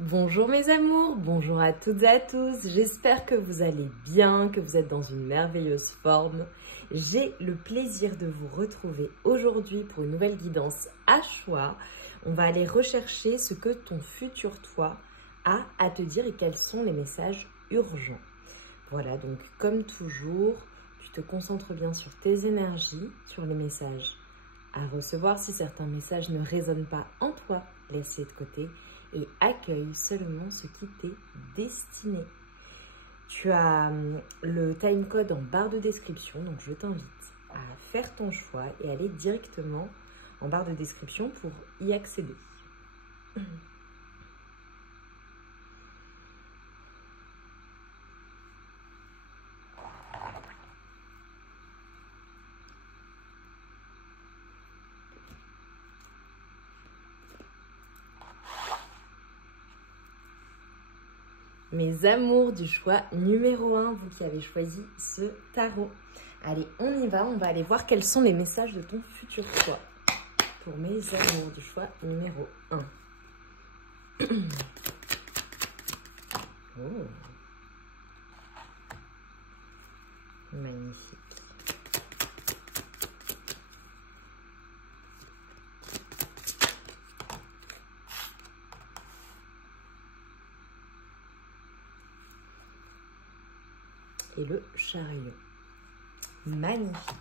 Bonjour mes amours, bonjour à toutes et à tous, j'espère que vous allez bien, que vous êtes dans une merveilleuse forme. J'ai le plaisir de vous retrouver aujourd'hui pour une nouvelle guidance à choix. On va aller rechercher ce que ton futur toi a à te dire et quels sont les messages urgents. Voilà, donc comme toujours, tu te concentres bien sur tes énergies, sur les messages à recevoir. Si certains messages ne résonnent pas en toi, laisse-les de côté et accueille seulement ce qui t'est destiné. Tu as le timecode en barre de description, donc je t'invite à faire ton choix et aller directement en barre de description pour y accéder. Mes amours du choix numéro 1, vous qui avez choisi ce tarot. Allez, on y va, on va aller voir quels sont les messages de ton futur toi. Pour mes amours du choix numéro 1. Oh. Magnifique. Et le chariot. Magnifique.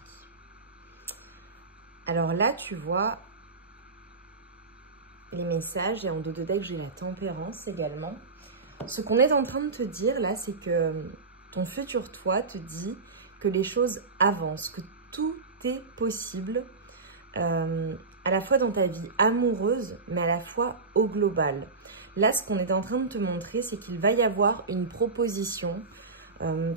Alors là, tu vois les messages et en dos de deck, j'ai la tempérance également. Ce qu'on est en train de te dire là, c'est que ton futur toi te dit que les choses avancent, que tout est possible à la fois dans ta vie amoureuse, mais à la fois au global. Là, ce qu'on est en train de te montrer, c'est qu'il va y avoir une proposition,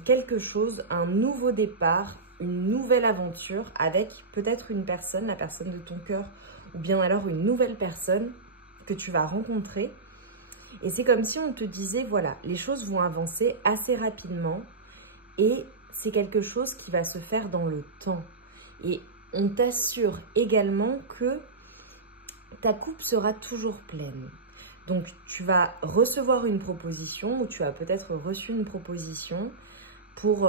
quelque chose, un nouveau départ, une nouvelle aventure avec peut-être une personne, la personne de ton cœur, ou bien alors une nouvelle personne que tu vas rencontrer. Et c'est comme si on te disait, voilà, les choses vont avancer assez rapidement et c'est quelque chose qui va se faire dans le temps. Et on t'assure également que ta coupe sera toujours pleine. Donc, tu vas recevoir une proposition ou tu as peut-être reçu une proposition pour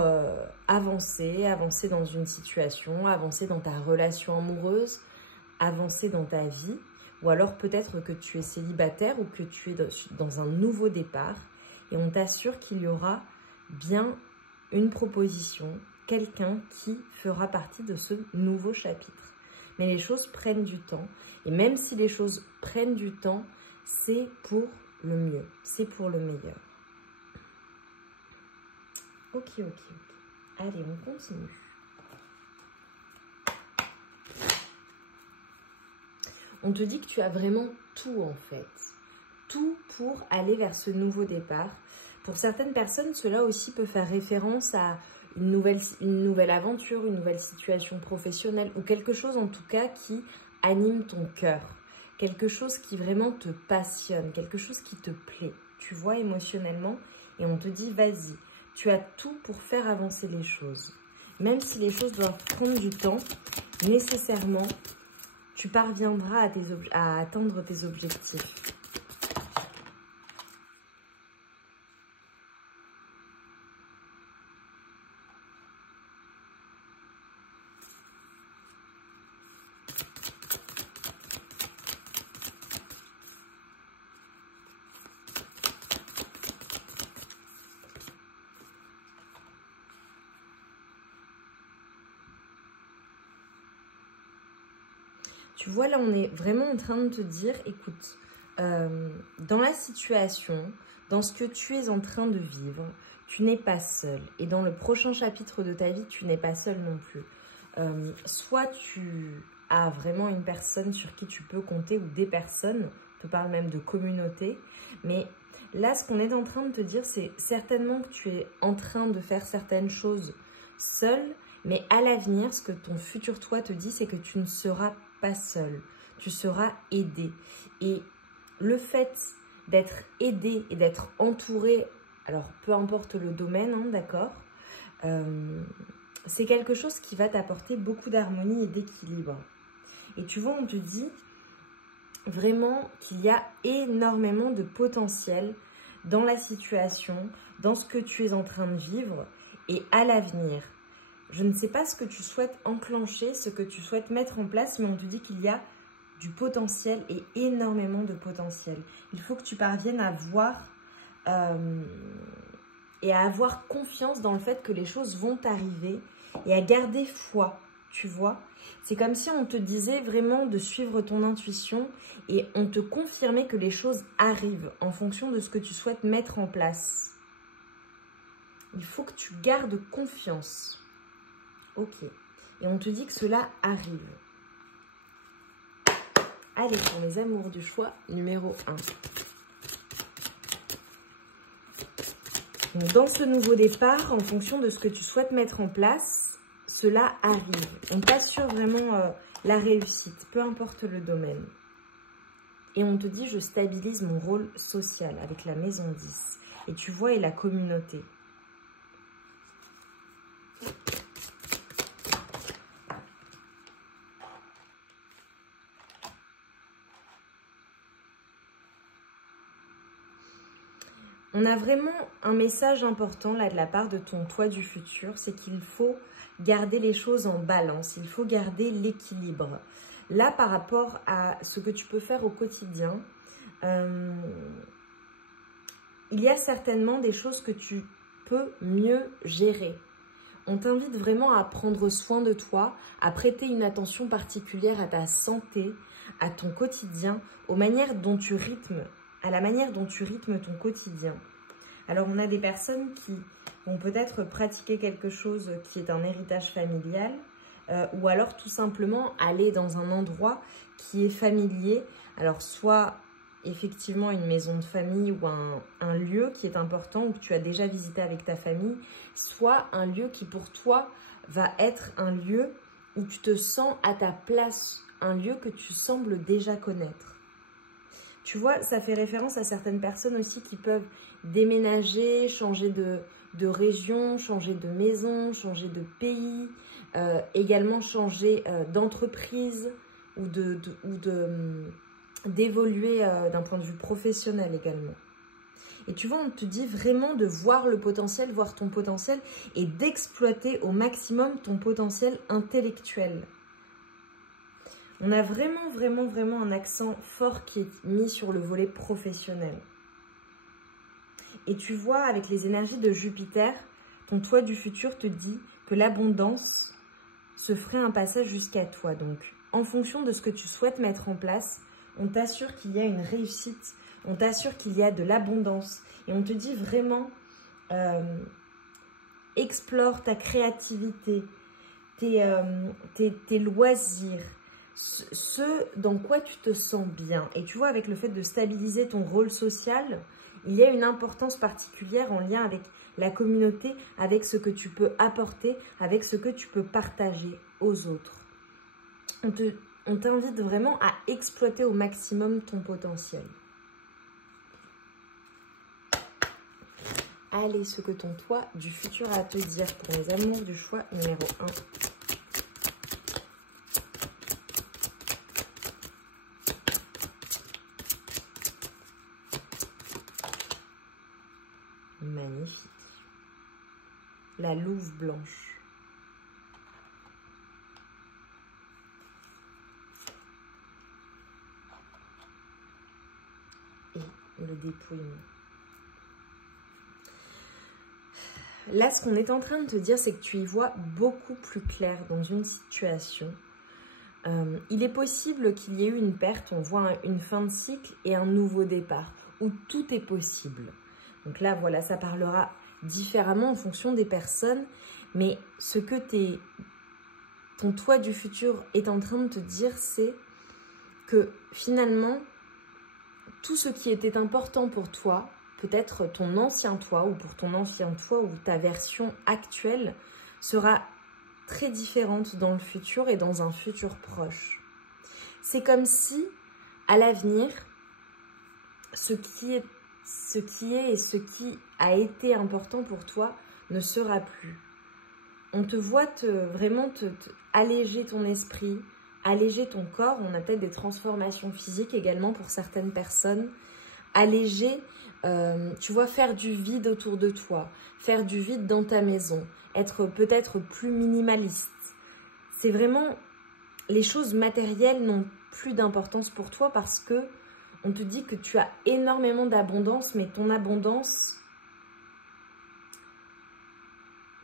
avancer dans une situation, avancer dans ta relation amoureuse, avancer dans ta vie. Ou alors peut-être que tu es célibataire ou que tu es dans un nouveau départ. Et on t'assure qu'il y aura bien une proposition, quelqu'un qui fera partie de ce nouveau chapitre. Mais les choses prennent du temps. Et même si les choses prennent du temps, c'est pour le mieux, c'est pour le meilleur. Ok. Allez, on continue. On te dit que tu as vraiment tout en fait. Tout pour aller vers ce nouveau départ. Pour certaines personnes, cela aussi peut faire référence à une nouvelle aventure, une nouvelle situation professionnelle ou quelque chose en tout cas qui anime ton cœur. Quelque chose qui vraiment te passionne, quelque chose qui te plaît, tu vois, émotionnellement. Et on te dit, vas-y, tu as tout pour faire avancer les choses. Même si les choses doivent prendre du temps, nécessairement, tu parviendras à atteindre tes objectifs. Tu vois, là, on est vraiment en train de te dire, écoute, dans la situation, dans ce que tu es en train de vivre, tu n'es pas seul. Et dans le prochain chapitre de ta vie, tu n'es pas seul non plus. Soit tu as vraiment une personne sur qui tu peux compter ou des personnes, on te parle même de communauté, mais là, ce qu'on est en train de te dire, c'est certainement que tu es en train de faire certaines choses seul, mais à l'avenir, ce que ton futur toi te dit, c'est que tu ne seras pas seul, tu seras aidé. Et le fait d'être aidé et d'être entouré, alors peu importe le domaine, hein, d'accord, c'est quelque chose qui va t'apporter beaucoup d'harmonie et d'équilibre. Et tu vois, on te dit, vraiment qu'il y a énormément de potentiel dans la situation, dans ce que tu es en train de vivre et à l'avenir. Je ne sais pas ce que tu souhaites enclencher, ce que tu souhaites mettre en place, mais on te dit qu'il y a du potentiel et énormément de potentiel. Il faut que tu parviennes à voir et à avoir confiance dans le fait que les choses vont arriver et à garder foi, tu vois. C'est comme si on te disait vraiment de suivre ton intuition et on te confirmait que les choses arrivent en fonction de ce que tu souhaites mettre en place. Il faut que tu gardes confiance. Ok. Et on te dit que cela arrive. Allez, pour les amours du choix, numéro 1. Donc, dans ce nouveau départ, en fonction de ce que tu souhaites mettre en place, cela arrive. On t'assure vraiment la réussite, peu importe le domaine. Et on te dit, je stabilise mon rôle social avec la maison 10. Et tu vois, et la communauté. On a vraiment un message important là de la part de ton toi du futur, c'est qu'il faut garder les choses en balance, il faut garder l'équilibre. Là, par rapport à ce que tu peux faire au quotidien, il y a certainement des choses que tu peux mieux gérer. On t'invite vraiment à prendre soin de toi, à prêter une attention particulière à ta santé, à ton quotidien, aux manières dont tu rythmes, à la manière dont tu rythmes ton quotidien. Alors, on a des personnes qui vont peut-être pratiquer quelque chose qui est un héritage familial ou alors tout simplement aller dans un endroit qui est familier. Alors, soit effectivement une maison de famille ou un lieu qui est important ou que tu as déjà visité avec ta famille, soit un lieu qui pour toi va être un lieu où tu te sens à ta place, un lieu que tu sembles déjà connaître. Tu vois, ça fait référence à certaines personnes aussi qui peuvent déménager, changer de région, changer de maison, changer de pays, également changer d'entreprise ou d'évoluer d'un point de vue professionnel également. Et tu vois, on te dit vraiment de voir le potentiel, voir ton potentiel et d'exploiter au maximum ton potentiel intellectuel. On a vraiment un accent fort qui est mis sur le volet professionnel. Et tu vois, avec les énergies de Jupiter, ton toi du futur te dit que l'abondance se ferait un passage jusqu'à toi. Donc, en fonction de ce que tu souhaites mettre en place, on t'assure qu'il y a une réussite, on t'assure qu'il y a de l'abondance. Et on te dit vraiment, explore ta créativité, tes loisirs, ce dans quoi tu te sens bien. Et tu vois, avec le fait de stabiliser ton rôle social, il y a une importance particulière en lien avec la communauté, avec ce que tu peux apporter, avec ce que tu peux partager aux autres. On t'invite vraiment à exploiter au maximum ton potentiel. Allez, ce que ton toi du futur a à te dire pour les amours du choix numéro 1. Magnifique. La louve blanche. Et le dépouillement. Là, ce qu'on est en train de te dire, c'est que tu y vois beaucoup plus clair dans une situation. Il est possible qu'il y ait eu une perte, on voit une fin de cycle et un nouveau départ, où tout est possible. Donc là, voilà, ça parlera différemment en fonction des personnes, mais ce que ton toi du futur est en train de te dire, c'est que finalement, tout ce qui était important pour toi, peut-être ton ancien toi ou pour ton ancien toi ou ta version actuelle, sera très différente dans le futur et dans un futur proche. C'est comme si, à l'avenir, ce qui est et ce qui a été important pour toi ne sera plus. On te voit vraiment alléger ton esprit, alléger ton corps. On a peut-être des transformations physiques également pour certaines personnes. Alléger, tu vois, faire du vide autour de toi, faire du vide dans ta maison, être peut-être plus minimaliste. C'est vraiment, les choses matérielles n'ont plus d'importance pour toi parce que on te dit que tu as énormément d'abondance, mais ton abondance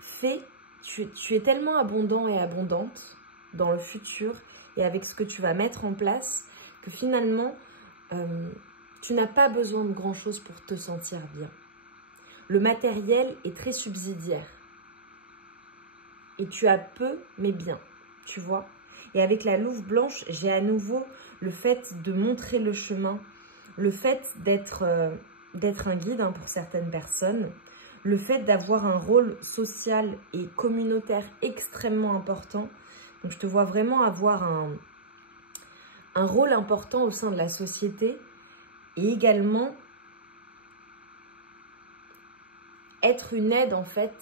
fait, tu es tellement abondant et abondante dans le futur et avec ce que tu vas mettre en place que finalement, tu n'as pas besoin de grand-chose pour te sentir bien. Le matériel est très subsidiaire. Et tu as peu, mais bien, tu vois. Et avec la louve blanche, j'ai à nouveau le fait de montrer le chemin, le fait d'être un guide hein, pour certaines personnes, le fait d'avoir un rôle social et communautaire extrêmement important. Donc, je te vois vraiment avoir un rôle important au sein de la société et également être une aide en fait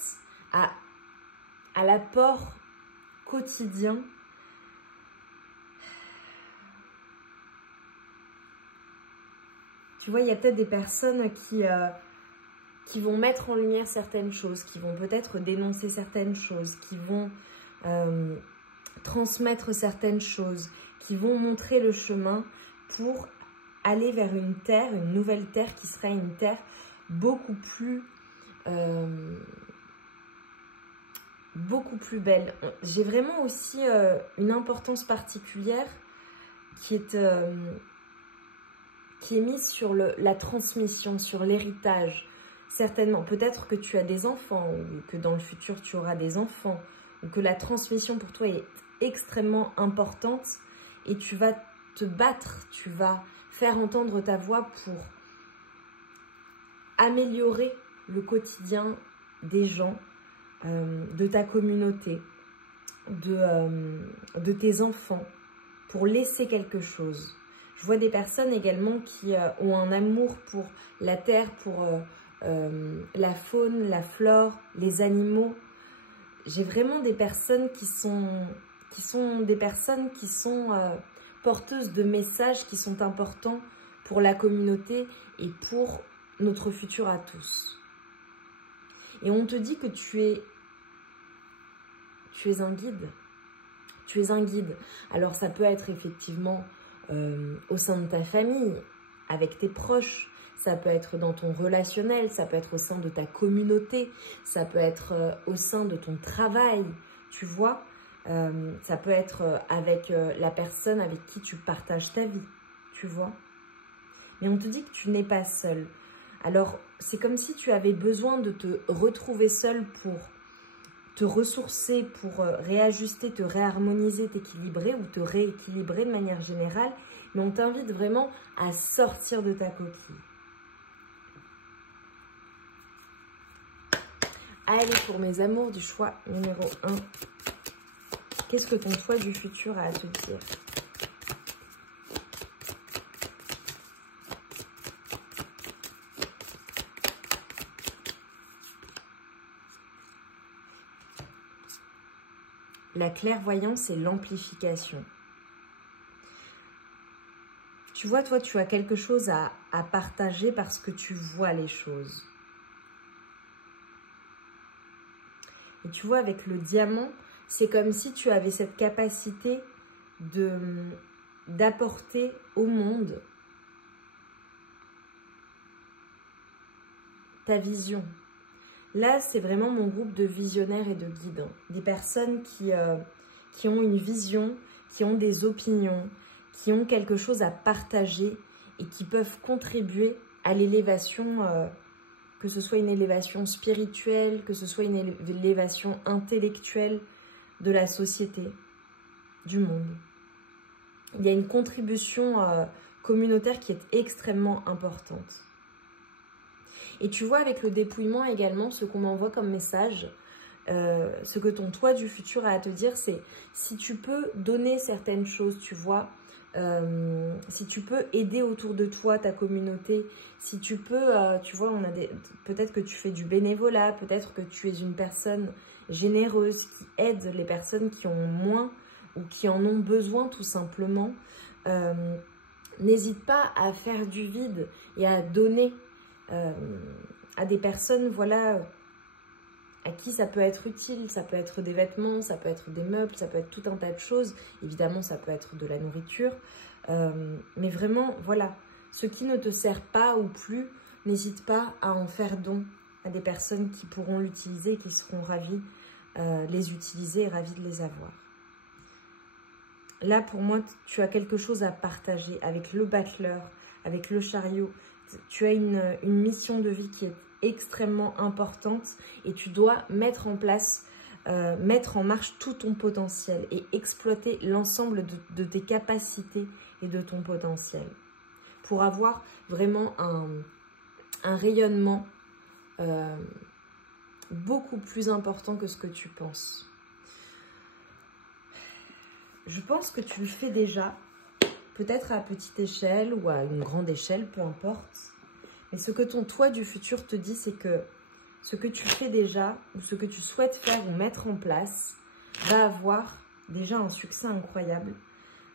à l'apport quotidien tu vois, il y a peut-être des personnes qui vont mettre en lumière certaines choses, qui vont peut-être dénoncer certaines choses, qui vont transmettre certaines choses, qui vont montrer le chemin pour aller vers une terre, une nouvelle terre qui sera une terre beaucoup plus belle. J'ai vraiment aussi une importance particulière qui est mise sur la transmission, sur l'héritage. Certainement, peut-être que tu as des enfants ou que dans le futur tu auras des enfants ou que la transmission pour toi est extrêmement importante et tu vas te battre, tu vas faire entendre ta voix pour améliorer le quotidien des gens, de ta communauté, de tes enfants, pour laisser quelque chose. Je vois des personnes également qui ont un amour pour la terre, pour la faune, la flore, les animaux. J'ai vraiment des personnes qui sont porteuses de messages qui sont importants pour la communauté et pour notre futur à tous. Et on te dit que tu es un guide. Tu es un guide. Alors ça peut être effectivement au sein de ta famille, avec tes proches, ça peut être dans ton relationnel, ça peut être au sein de ta communauté, ça peut être au sein de ton travail, tu vois. Ça peut être avec la personne avec qui tu partages ta vie, tu vois. Mais on te dit que tu n'es pas seul. Alors, c'est comme si tu avais besoin de te retrouver seul pour te ressourcer, pour réajuster, te réharmoniser, t'équilibrer ou te rééquilibrer de manière générale. Mais on t'invite vraiment à sortir de ta coquille. Allez, pour mes amours du choix numéro 1, qu'est-ce que ton toi du futur a à te dire ? La clairvoyance et l'amplification. Tu vois, toi, tu as quelque chose à partager parce que tu vois les choses. Et tu vois, avec le diamant, c'est comme si tu avais cette capacité d'apporter au monde ta vision. Là, c'est vraiment mon groupe de visionnaires et de guides. Des personnes qui ont une vision, qui ont des opinions, qui ont quelque chose à partager et qui peuvent contribuer à l'élévation, que ce soit une élévation spirituelle, que ce soit une élévation intellectuelle de la société, du monde. Il y a une contribution communautaire qui est extrêmement importante. Et tu vois, avec le dépouillement également, ce qu'on m'envoie comme message, ce que ton toi du futur a à te dire, c'est si tu peux donner certaines choses, tu vois, si tu peux aider autour de toi ta communauté, si tu peux, tu vois, peut-être que tu fais du bénévolat, peut-être que tu es une personne généreuse qui aide les personnes qui ont moins ou qui en ont besoin tout simplement, n'hésite pas à faire du vide et à donner à des personnes, voilà, à qui ça peut être utile. Ça peut être des vêtements, ça peut être des meubles, ça peut être tout un tas de choses. Évidemment, ça peut être de la nourriture. Mais vraiment, voilà, ce qui ne te sert pas ou plus, n'hésite pas à en faire don à des personnes qui pourront l'utiliser, qui seront ravies les utiliser et ravies de les avoir. Là, pour moi, tu as quelque chose à partager avec le battleur, avec le chariot. Tu as une mission de vie qui est extrêmement importante et tu dois mettre en place, mettre en marche tout ton potentiel et exploiter l'ensemble de tes capacités et de ton potentiel pour avoir vraiment un rayonnement beaucoup plus important que ce que tu penses. Je pense que tu le fais déjà, peut-être à petite échelle ou à une grande échelle, peu importe. Mais ce que ton toi du futur te dit, c'est que ce que tu fais déjà, ou ce que tu souhaites faire ou mettre en place, va avoir déjà un succès incroyable,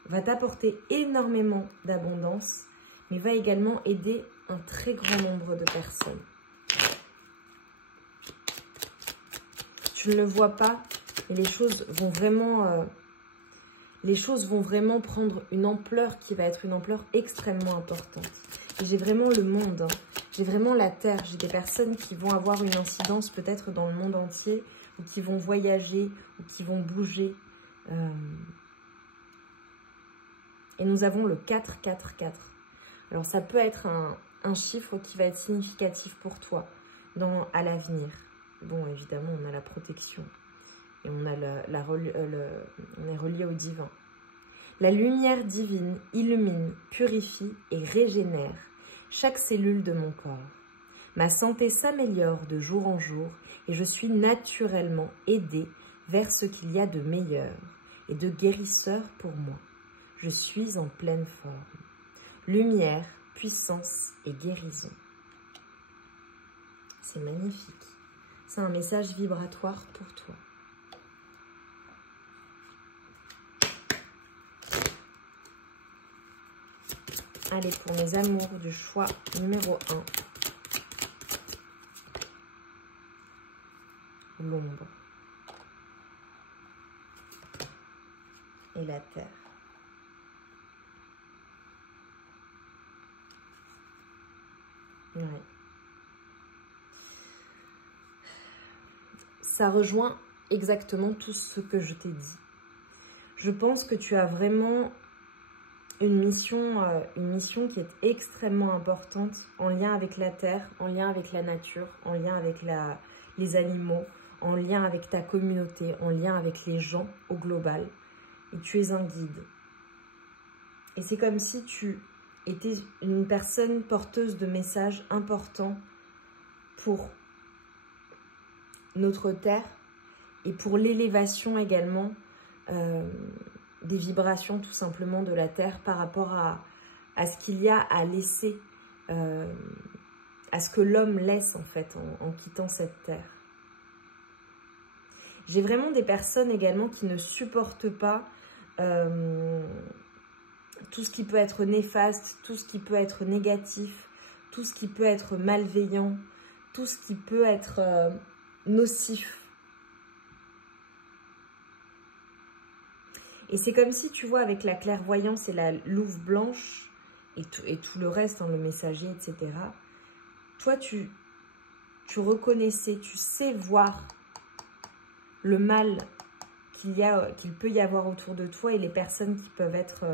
va t'apporter énormément d'abondance, mais va également aider un très grand nombre de personnes. Tu ne le vois pas, mais les choses vont vraiment prendre une ampleur qui va être une ampleur extrêmement importante. Et j'ai vraiment le monde, hein. J'ai vraiment la terre. J'ai des personnes qui vont avoir une incidence peut-être dans le monde entier, ou qui vont voyager, ou qui vont bouger. Et nous avons le 4-4-4. Alors ça peut être un chiffre qui va être significatif pour toi à l'avenir. Bon, évidemment, on a la protection. Et on a on est relié au divin. La lumière divine illumine, purifie et régénère chaque cellule de mon corps. Ma santé s'améliore de jour en jour et je suis naturellement aidée vers ce qu'il y a de meilleur et de guérisseur pour moi. Je suis en pleine forme. Lumière, puissance et guérison. C'est magnifique. C'est un message vibratoire pour toi. Allez, pour mes amours du choix numéro 1. L'ombre. Et la terre. Ouais. Ça rejoint exactement tout ce que je t'ai dit. Je pense que tu as vraiment une mission qui est extrêmement importante en lien avec la terre, en lien avec la nature, en lien avec les animaux, en lien avec ta communauté, en lien avec les gens au global. Et tu es un guide. Et c'est comme si tu étais une personne porteuse de messages importants pour notre terre et pour l'élévation également des vibrations tout simplement de la terre par rapport à ce qu'il y a à laisser, à ce que l'homme laisse en fait en quittant cette terre. J'ai vraiment des personnes également qui ne supportent pas tout ce qui peut être néfaste, tout ce qui peut être négatif, tout ce qui peut être malveillant, tout ce qui peut être nocif. Et c'est comme si, tu vois, avec la clairvoyance et la louve blanche, et tout le reste, hein, le messager, etc., toi, tu reconnaissais, tu sais voir le mal qu'il peut y avoir autour de toi et les personnes qui peuvent être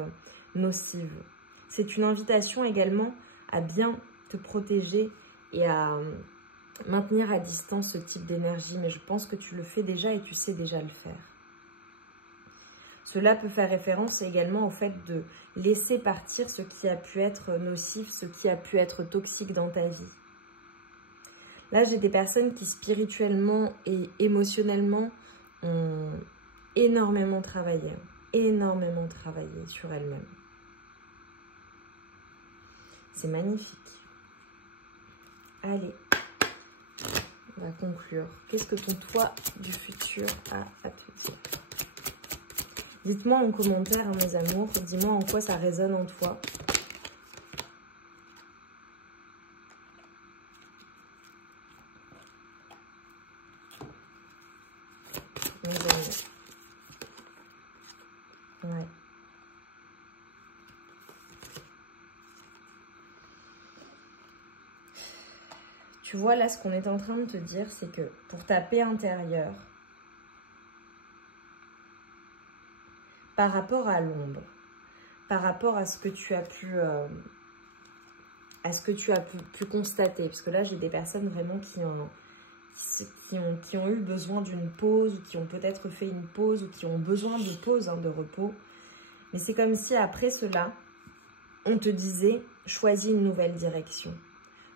nocives. C'est une invitation également à bien te protéger et à maintenir à distance ce type d'énergie. Mais je pense que tu le fais déjà et tu sais déjà le faire. Cela peut faire référence également au fait de laisser partir ce qui a pu être nocif, ce qui a pu être toxique dans ta vie. Là, j'ai des personnes qui spirituellement et émotionnellement ont énormément travaillé sur elles-mêmes. C'est magnifique. Allez, on va conclure. Qu'est-ce que ton toi du futur a à te dire ? Dites-moi en commentaire, hein, mes amours, dis-moi en quoi ça résonne en toi. Mes amours. Ouais. Tu vois, là, ce qu'on est en train de te dire, c'est que pour ta paix intérieure, par rapport à l'ombre, par rapport à ce que tu as pu, pu constater, parce que là, j'ai des personnes vraiment qui ont eu besoin d'une pause, ou qui ont peut-être fait une pause, ou qui ont besoin de pause, hein, de repos. Mais c'est comme si après cela, on te disait, choisis une nouvelle direction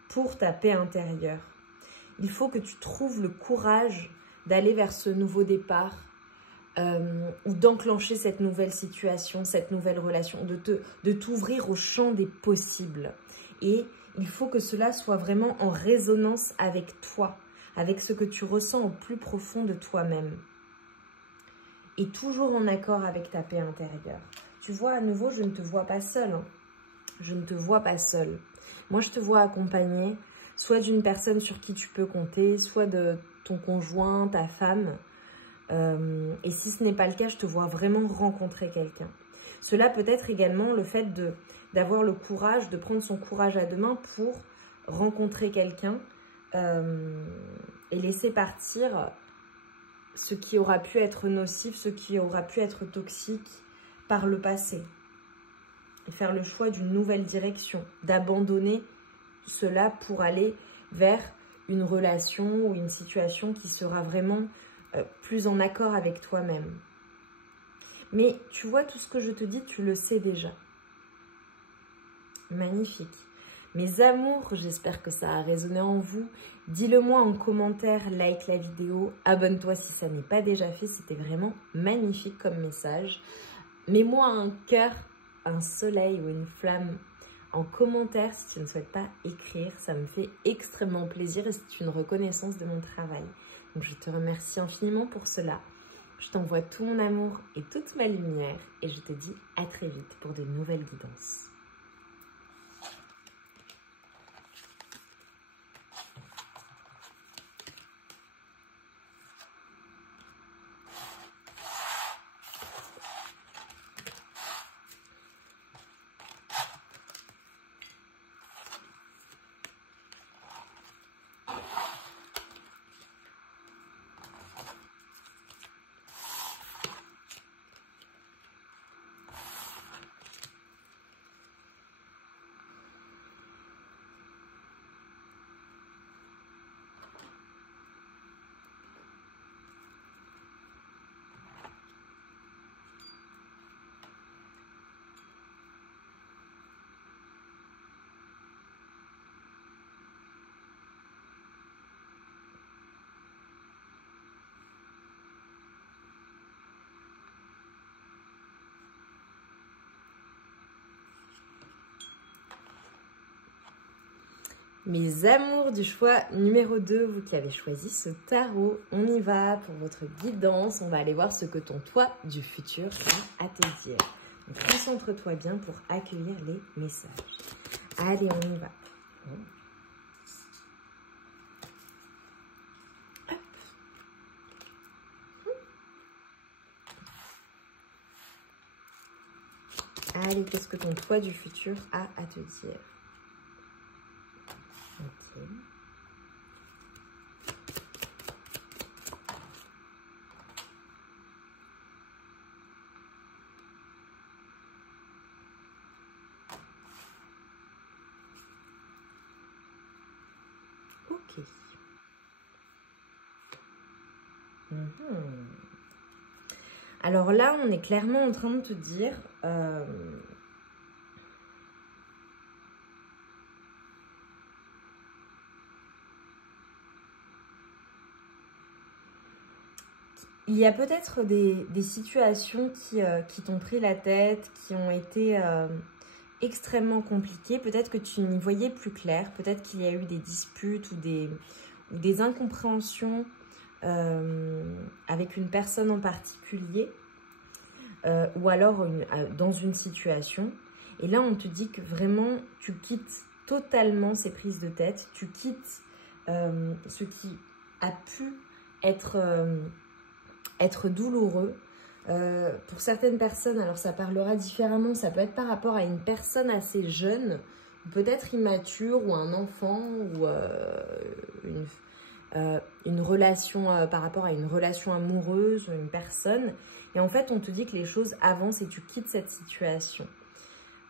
pour ta paix intérieure. Il faut que tu trouves le courage d'aller vers ce nouveau départ ou d'enclencher cette nouvelle situation, cette nouvelle relation, de t'ouvrir au champ des possibles. Et il faut que cela soit vraiment en résonance avec toi, avec ce que tu ressens au plus profond de toi-même. Et toujours en accord avec ta paix intérieure. Tu vois, à nouveau, je ne te vois pas seule. Hein. Je ne te vois pas seule. Moi, je te vois accompagnée, soit d'une personne sur qui tu peux compter, soit de ton conjoint, ta femme. Et si ce n'est pas le cas, je te vois vraiment rencontrer quelqu'un. Cela peut être également le fait d'avoir le courage, de prendre son courage à deux mains pour rencontrer quelqu'un et laisser partir ce qui aura pu être nocif, ce qui aura pu être toxique par le passé. Et faire le choix d'une nouvelle direction, d'abandonner cela pour aller vers une relation ou une situation qui sera vraiment plus en accord avec toi-même. Mais tu vois, tout ce que je te dis, tu le sais déjà. Magnifique. Mes amours, j'espère que ça a résonné en vous. Dis-le moi en commentaire, like la vidéo, abonne-toi si ça n'est pas déjà fait. C'était vraiment magnifique comme message. Mets-moi un cœur, un soleil ou une flamme en commentaire si tu ne souhaites pas écrire. Ça me fait extrêmement plaisir et c'est une reconnaissance de mon travail. Donc je te remercie infiniment pour cela. Je t'envoie tout mon amour et toute ma lumière et je te dis à très vite pour de nouvelles guidances. Mes amours du choix numéro 2, vous qui avez choisi ce tarot, on y va pour votre guidance. On va aller voir ce que ton toi du futur a à te dire. Donc concentre-toi bien pour accueillir les messages. Allez, on y va. Hop. Allez, qu'est-ce que ton toi du futur a à te dire? Ok. Ok. Alors là, on est clairement en train de te dire... il y a peut-être des situations qui t'ont pris la tête, qui ont été extrêmement compliquées. Peut-être que tu n'y voyais plus clair. Peut-être qu'il y a eu des disputes ou des incompréhensions avec une personne en particulier. ou alors dans une situation. Et là, on te dit que vraiment, tu quittes totalement ces prises de tête, tu quittes ce qui a pu être douloureux. Pour certaines personnes, alors ça parlera différemment, ça peut être par rapport à une personne assez jeune, peut-être immature, ou un enfant, ou une relation, par rapport à une relation amoureuse, ou une personne. Et en fait, on te dit que les choses avancent et tu quittes cette situation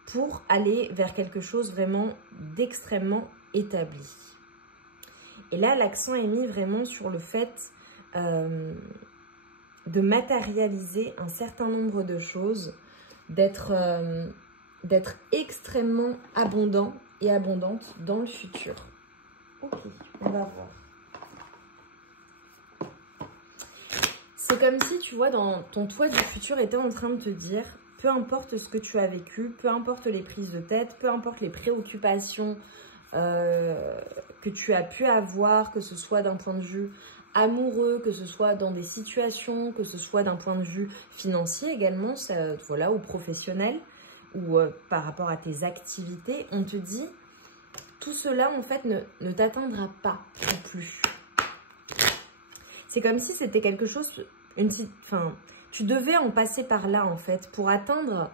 pour aller vers quelque chose vraiment d'extrêmement établi. Et là, l'accent est mis vraiment sur le fait de matérialiser un certain nombre de choses, d'être extrêmement abondant et abondante dans le futur. Ok, on va voir. C'est comme si, tu vois, dans ton toi du futur était en train de te dire, peu importe ce que tu as vécu, peu importe les prises de tête, peu importe les préoccupations que tu as pu avoir, que ce soit d'un point de vue amoureux, que ce soit dans des situations, que ce soit d'un point de vue financier également, ça, voilà, ou professionnel, ou par rapport à tes activités, on te dit, tout cela en fait ne t'atteindra pas non plus. C'est comme si c'était quelque chose, tu devais en passer par là en fait, pour atteindre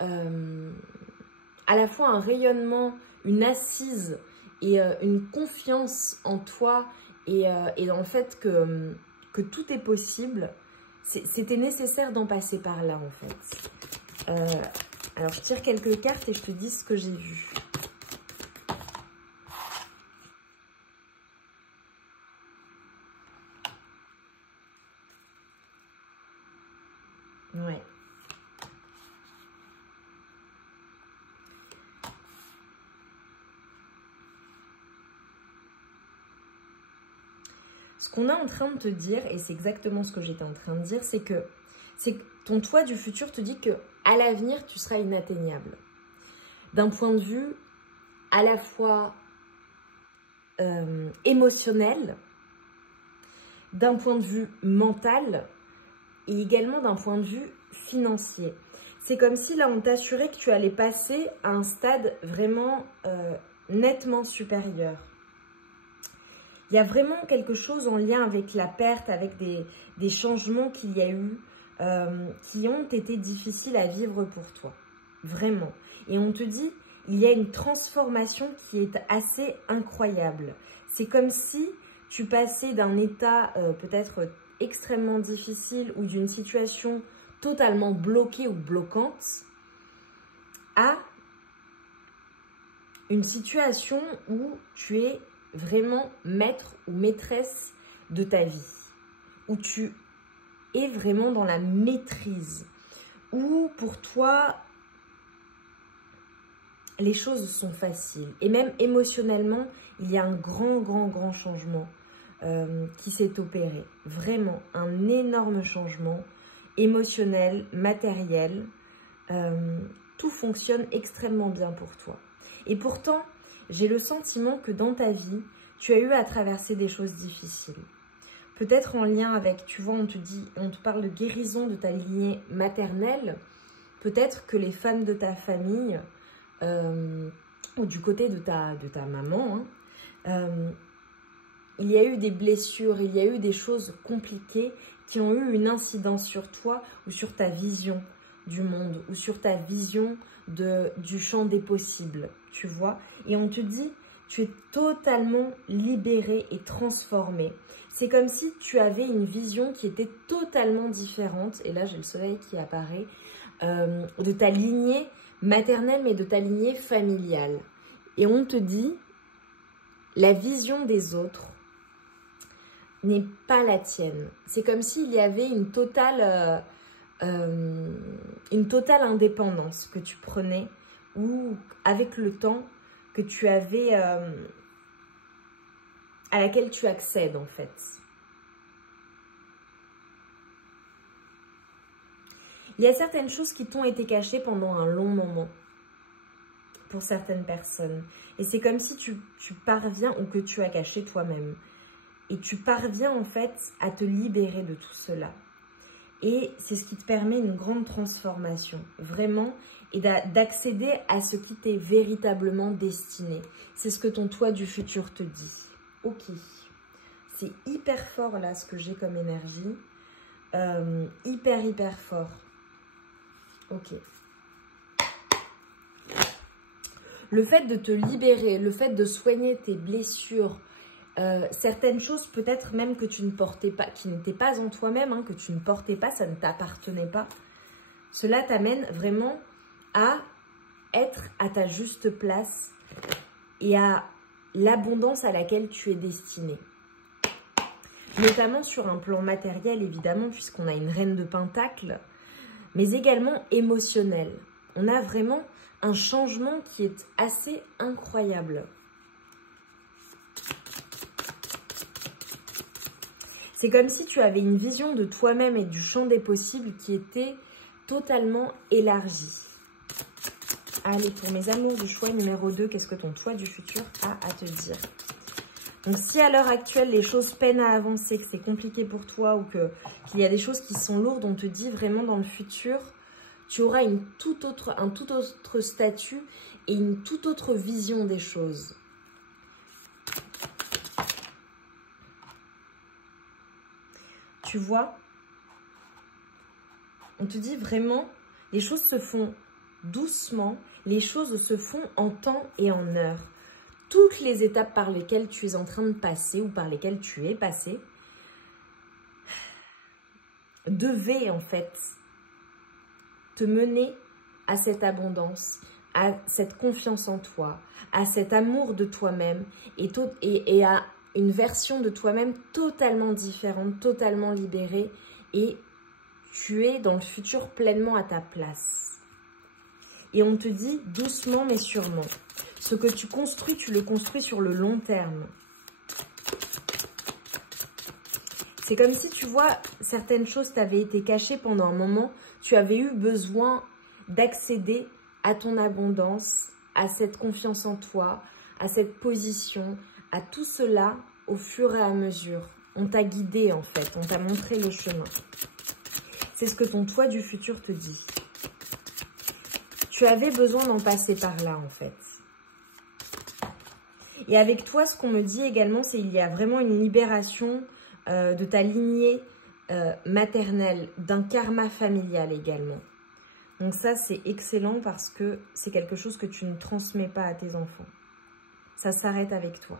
à la fois un rayonnement, une assise et une confiance en toi et dans le fait que tout est possible. C'était nécessaire d'en passer par là en fait. Alors je tire quelques cartes et je te dis ce que j'ai vu. Ouais. Ce qu'on est en train de te dire, et c'est exactement ce que j'étais en train de dire, c'est que ton toi du futur te dit que à l'avenir, tu seras inatteignable. D'un point de vue à la fois émotionnel, d'un point de vue mental et également d'un point de vue financier. C'est comme si là, on t'assurait que tu allais passer à un stade vraiment nettement supérieur. Il y a vraiment quelque chose en lien avec la perte, avec des changements qu'il y a eu, qui ont été difficiles à vivre pour toi. Vraiment. Et on te dit, il y a une transformation qui est assez incroyable. C'est comme si tu passais d'un état peut-être extrêmement difficile ou d'une situation totalement bloquée ou bloquante à une situation où tu es vraiment maître ou maîtresse de ta vie, où tu es vraiment dans la maîtrise, où pour toi les choses sont faciles et même émotionnellement il y a un grand changement qui s'est opéré, vraiment un énorme changement émotionnel, matériel, tout fonctionne extrêmement bien pour toi. Et pourtant, j'ai le sentiment que dans ta vie, tu as eu à traverser des choses difficiles. Peut-être en lien avec, tu vois, on te parle de guérison de ta lignée maternelle. Peut-être que les femmes de ta famille, ou du côté de ta maman, il y a eu des blessures, il y a eu des choses compliquées qui ont eu une incidence sur toi ou sur ta vision du monde ou sur ta vision du champ des possibles, tu vois. Et on te dit, tu es totalement libéré et transformé. C'est comme si tu avais une vision qui était totalement différente, et là j'ai le soleil qui apparaît, de ta lignée maternelle mais de ta lignée familiale. Et on te dit, la vision des autres n'est pas la tienne. C'est comme s'il y avait une totale indépendance que tu prenais ou avec le temps que tu avais, à laquelle tu accèdes en fait. Il y a certaines choses qui t'ont été cachées pendant un long moment pour certaines personnes. Et c'est comme si tu parviens, ou que tu as caché toi-même. Et tu parviens en fait à te libérer de tout cela. Et c'est ce qui te permet une grande transformation, vraiment, et d'accéder à ce qui t'est véritablement destiné. C'est ce que ton toi du futur te dit. Ok, c'est hyper fort là ce que j'ai comme énergie. Hyper fort. Ok. Le fait de te libérer, le fait de soigner tes blessures, certaines choses peut-être même que tu ne portais pas, qui n'étaient pas en toi-même, hein, que tu ne portais pas, ça ne t'appartenait pas. Cela t'amène vraiment à être à ta juste place et à l'abondance à laquelle tu es destiné. Notamment sur un plan matériel, évidemment, puisqu'on a une reine de Pentacle, mais également émotionnel. On a vraiment un changement qui est assez incroyable. C'est comme si tu avais une vision de toi-même et du champ des possibles qui était totalement élargie. Allez, pour mes amours du choix numéro 2, qu'est-ce que ton toi du futur a à te dire? Donc, si à l'heure actuelle, les choses peinent à avancer, que c'est compliqué pour toi ou qu'il y a des choses qui sont lourdes, on te dit vraiment dans le futur, tu auras un tout autre statut et une toute autre vision des choses. Tu vois, on te dit vraiment, les choses se font doucement, les choses se font en temps et en heure. Toutes les étapes par lesquelles tu es en train de passer ou par lesquelles tu es passé devaient en fait te mener à cette abondance, à cette confiance en toi, à cet amour de toi-même et à une version de toi-même totalement différente, totalement libérée, et tu es dans le futur pleinement à ta place. Et on te dit doucement mais sûrement, ce que tu construis, tu le construis sur le long terme. C'est comme si, tu vois, certaines choses t'avaient été cachées pendant un moment. Tu avais eu besoin d'accéder à ton abondance, à cette confiance en toi, à cette position, à tout cela au fur et à mesure. On t'a guidé en fait, on t'a montré le chemin. C'est ce que ton toi du futur te dit. Tu avais besoin d'en passer par là en fait. Et avec toi, ce qu'on me dit également, c'est qu'il y a vraiment une libération de ta lignée maternelle, d'un karma familial également. Donc ça, c'est excellent parce que c'est quelque chose que tu ne transmets pas à tes enfants. Ça s'arrête avec toi.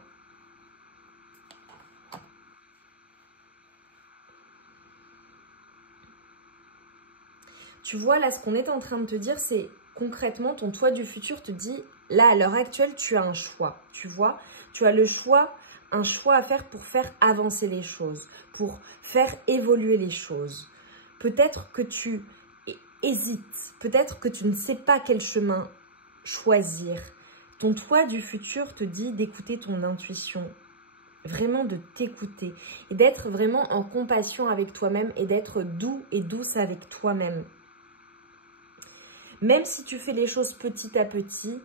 Tu vois, là, ce qu'on est en train de te dire, c'est concrètement, ton toi du futur te dit, là, à l'heure actuelle, tu as un choix. Tu vois, tu as le choix, un choix à faire pour faire avancer les choses, pour faire évoluer les choses. Peut-être que tu hésites, peut-être que tu ne sais pas quel chemin choisir. Ton toi du futur te dit d'écouter ton intuition, vraiment de t'écouter et d'être vraiment en compassion avec toi-même et d'être doux et douce avec toi-même. Même si tu fais les choses petit à petit,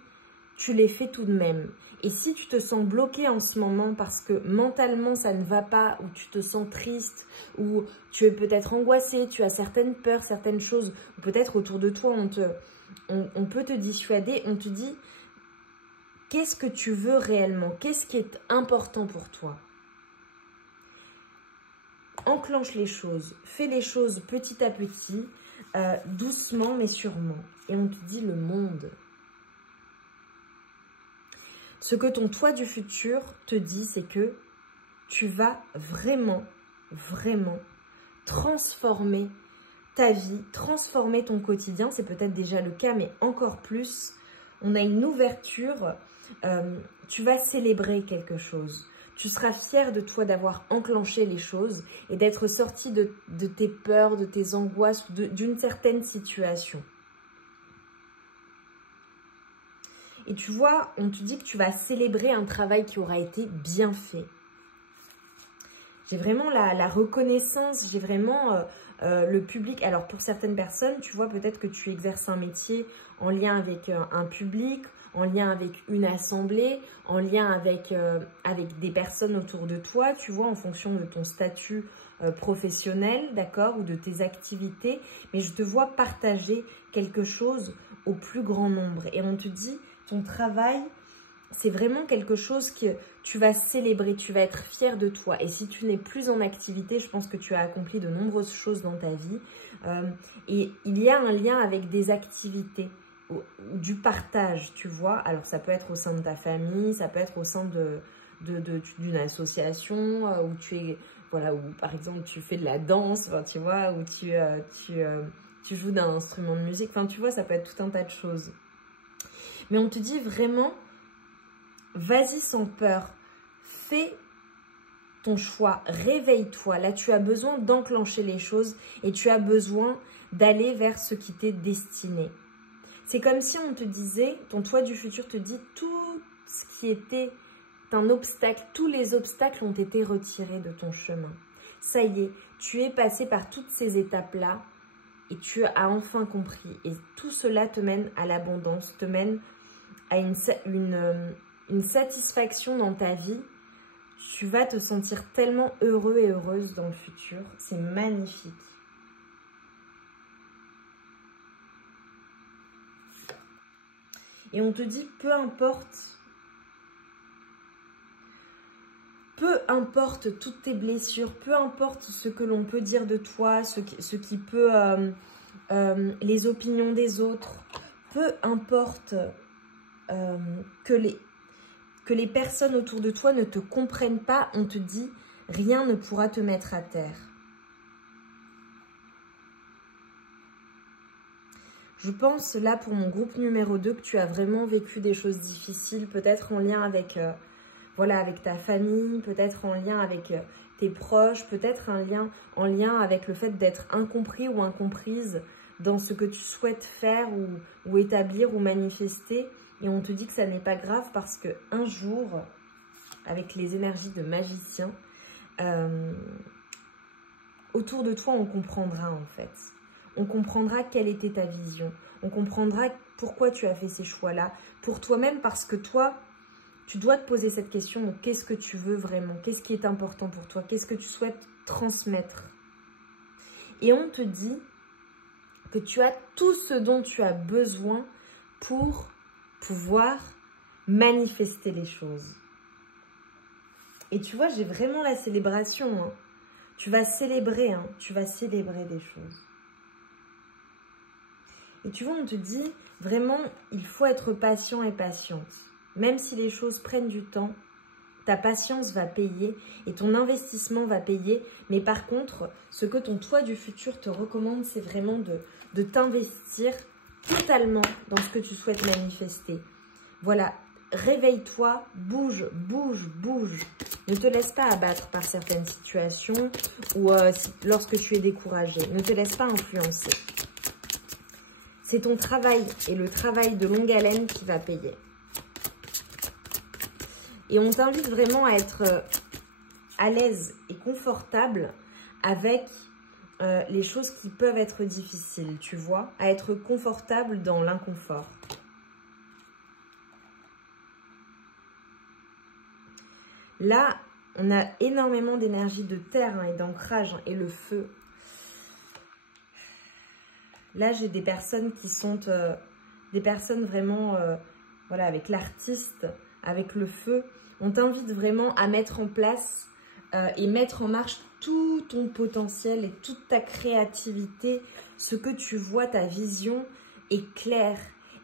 tu les fais tout de même. Et si tu te sens bloqué en ce moment parce que mentalement ça ne va pas, ou tu te sens triste, ou tu es peut-être angoissé, tu as certaines peurs, certaines choses, ou peut-être autour de toi on peut te dissuader, on te dit qu'est-ce que tu veux réellement, qu'est-ce qui est important pour toi. Enclenche les choses, fais les choses petit à petit, doucement mais sûrement. Et on te dit le monde. Ce que ton toi du futur te dit, c'est que tu vas vraiment, vraiment transformer ta vie, transformer ton quotidien. C'est peut-être déjà le cas, mais encore plus, on a une ouverture. Tu vas célébrer quelque chose. Tu seras fier de toi d'avoir enclenché les choses et d'être sorti de tes peurs, de tes angoisses ou d'une certaine situation. Et tu vois, on te dit que tu vas célébrer un travail qui aura été bien fait. J'ai vraiment la reconnaissance, j'ai vraiment le public. Alors pour certaines personnes, tu vois peut-être que tu exerces un métier en lien avec un public, en lien avec une assemblée, en lien avec, avec des personnes autour de toi, tu vois, en fonction de ton statut professionnel, d'accord, ou de tes activités. Mais je te vois partager quelque chose au plus grand nombre. Et on te dit, ton travail, c'est vraiment quelque chose que tu vas célébrer, tu vas être fier de toi. Et si tu n'es plus en activité, je pense que tu as accompli de nombreuses choses dans ta vie. Et il y a un lien avec des activités, ou du partage, tu vois. Alors, ça peut être au sein de ta famille, ça peut être au sein d'une association où tu es, voilà, où par exemple tu fais de la danse, enfin, tu vois, où tu joues d'un instrument de musique. Enfin, tu vois, ça peut être tout un tas de choses. Mais on te dit vraiment, vas-y sans peur, fais ton choix, réveille-toi. Là, tu as besoin d'enclencher les choses et tu as besoin d'aller vers ce qui t'est destiné. C'est comme si on te disait, ton toi du futur te dit, tout ce qui était un obstacle, tous les obstacles ont été retirés de ton chemin. Ça y est, tu es passé par toutes ces étapes-là et tu as enfin compris. Et tout cela te mène à l'abondance, te mène à une satisfaction dans ta vie. Tu vas te sentir tellement heureux et heureuse dans le futur. C'est magnifique. Et on te dit, peu importe toutes tes blessures, peu importe ce que l'on peut dire de toi, ce qui peut, les opinions des autres, peu importe que les personnes autour de toi ne te comprennent pas, on te dit, rien ne pourra te mettre à terre. Je pense là pour mon groupe numéro 2 que tu as vraiment vécu des choses difficiles, peut-être en lien avec, voilà, avec ta famille, peut-être en lien avec tes proches, peut-être en lien avec le fait d'être incompris ou incomprise dans ce que tu souhaites faire ou établir ou manifester. Et on te dit que ça n'est pas grave parce qu'un jour, avec les énergies de magicien, autour de toi, on comprendra en fait. On comprendra quelle était ta vision. On comprendra pourquoi tu as fait ces choix-là. Pour toi-même, parce que toi, tu dois te poser cette question. Qu'est-ce que tu veux vraiment? Qu'est-ce qui est important pour toi? Qu'est-ce que tu souhaites transmettre? Et on te dit que tu as tout ce dont tu as besoin pour pouvoir manifester les choses. Et tu vois, j'ai vraiment la célébration. Hein. Tu vas célébrer, hein. Tu vas célébrer des choses. Et tu vois, on te dit, vraiment, il faut être patient et patiente. Même si les choses prennent du temps, ta patience va payer et ton investissement va payer. Mais par contre, ce que ton toi du futur te recommande, c'est vraiment de t'investir totalement dans ce que tu souhaites manifester. Voilà, réveille-toi, bouge, bouge, bouge. Ne te laisse pas abattre par certaines situations ou lorsque tu es découragé. Ne te laisse pas influencer. C'est ton travail et le travail de longue haleine qui va payer. Et on t'invite vraiment à être à l'aise et confortable avec les choses qui peuvent être difficiles, tu vois, à être confortable dans l'inconfort. Là, on a énormément d'énergie de terre hein, et d'ancrage hein, et le feu. Là, j'ai des personnes qui sont des personnes vraiment voilà, avec l'artiste, avec le feu. On t'invite vraiment à mettre en place et mettre en marche tout ton potentiel et toute ta créativité. Ce que tu vois, ta vision est claire.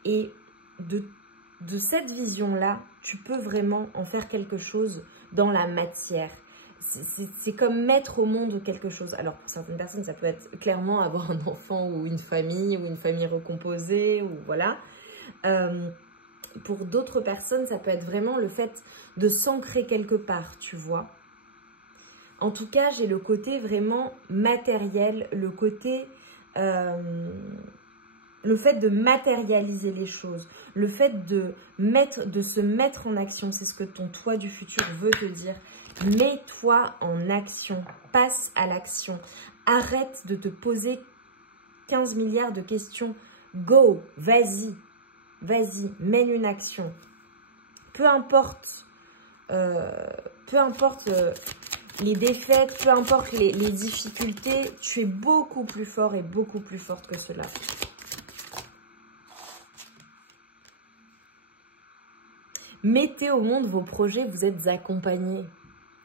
Et de cette vision-là, tu peux vraiment en faire quelque chose dans la matière. C'est comme mettre au monde quelque chose. Alors, pour certaines personnes, ça peut être clairement avoir un enfant ou une famille recomposée, ou voilà. Pour d'autres personnes, ça peut être vraiment le fait de s'ancrer quelque part, tu vois. En tout cas, j'ai le côté vraiment matériel, le côté... le fait de matérialiser les choses, le fait de se mettre en action, c'est ce que ton toi du futur veut te dire. Mets-toi en action, passe à l'action. Arrête de te poser 15 milliards de questions. Go, vas-y. vas-y, mène une action. Peu importe, les défaites, peu importe les difficultés, tu es beaucoup plus fort et beaucoup plus forte que cela. Mettez au monde vos projets, vous êtes accompagnés.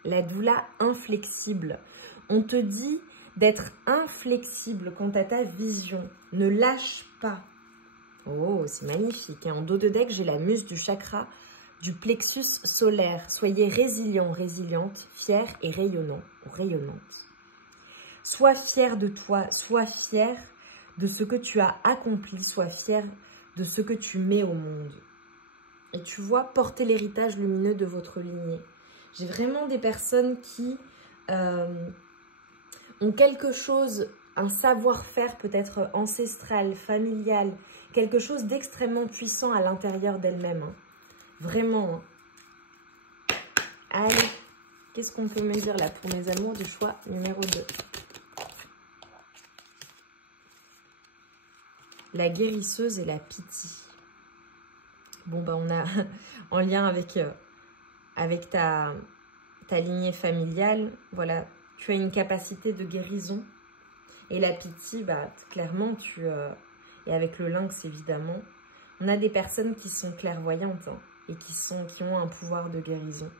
La doula inflexible. On te dit d'être inflexible quant à ta vision. Ne lâche pas. Oh, c'est magnifique. En dos de deck, j'ai la muse du chakra du plexus solaire. Soyez résilient, résiliente, fière et rayonnant, rayonnante. Sois fier de toi, sois fier de ce que tu as accompli, sois fier de ce que tu mets au monde. Et tu vois, portez l'héritage lumineux de votre lignée. J'ai vraiment des personnes qui ont quelque chose, un savoir-faire peut-être ancestral, familial, quelque chose d'extrêmement puissant à l'intérieur d'elles-mêmes. Hein. Vraiment. Hein. Allez, qu'est-ce qu'on peut me dire là pour mes amours du choix numéro 2? La guérisseuse et la pitié. Bon, ben on a en lien avec ta lignée familiale, voilà, tu as une capacité de guérison. Et la pitié, bah, clairement, et avec le lynx, évidemment, on a des personnes qui sont clairvoyantes hein, et qui ont un pouvoir de guérison.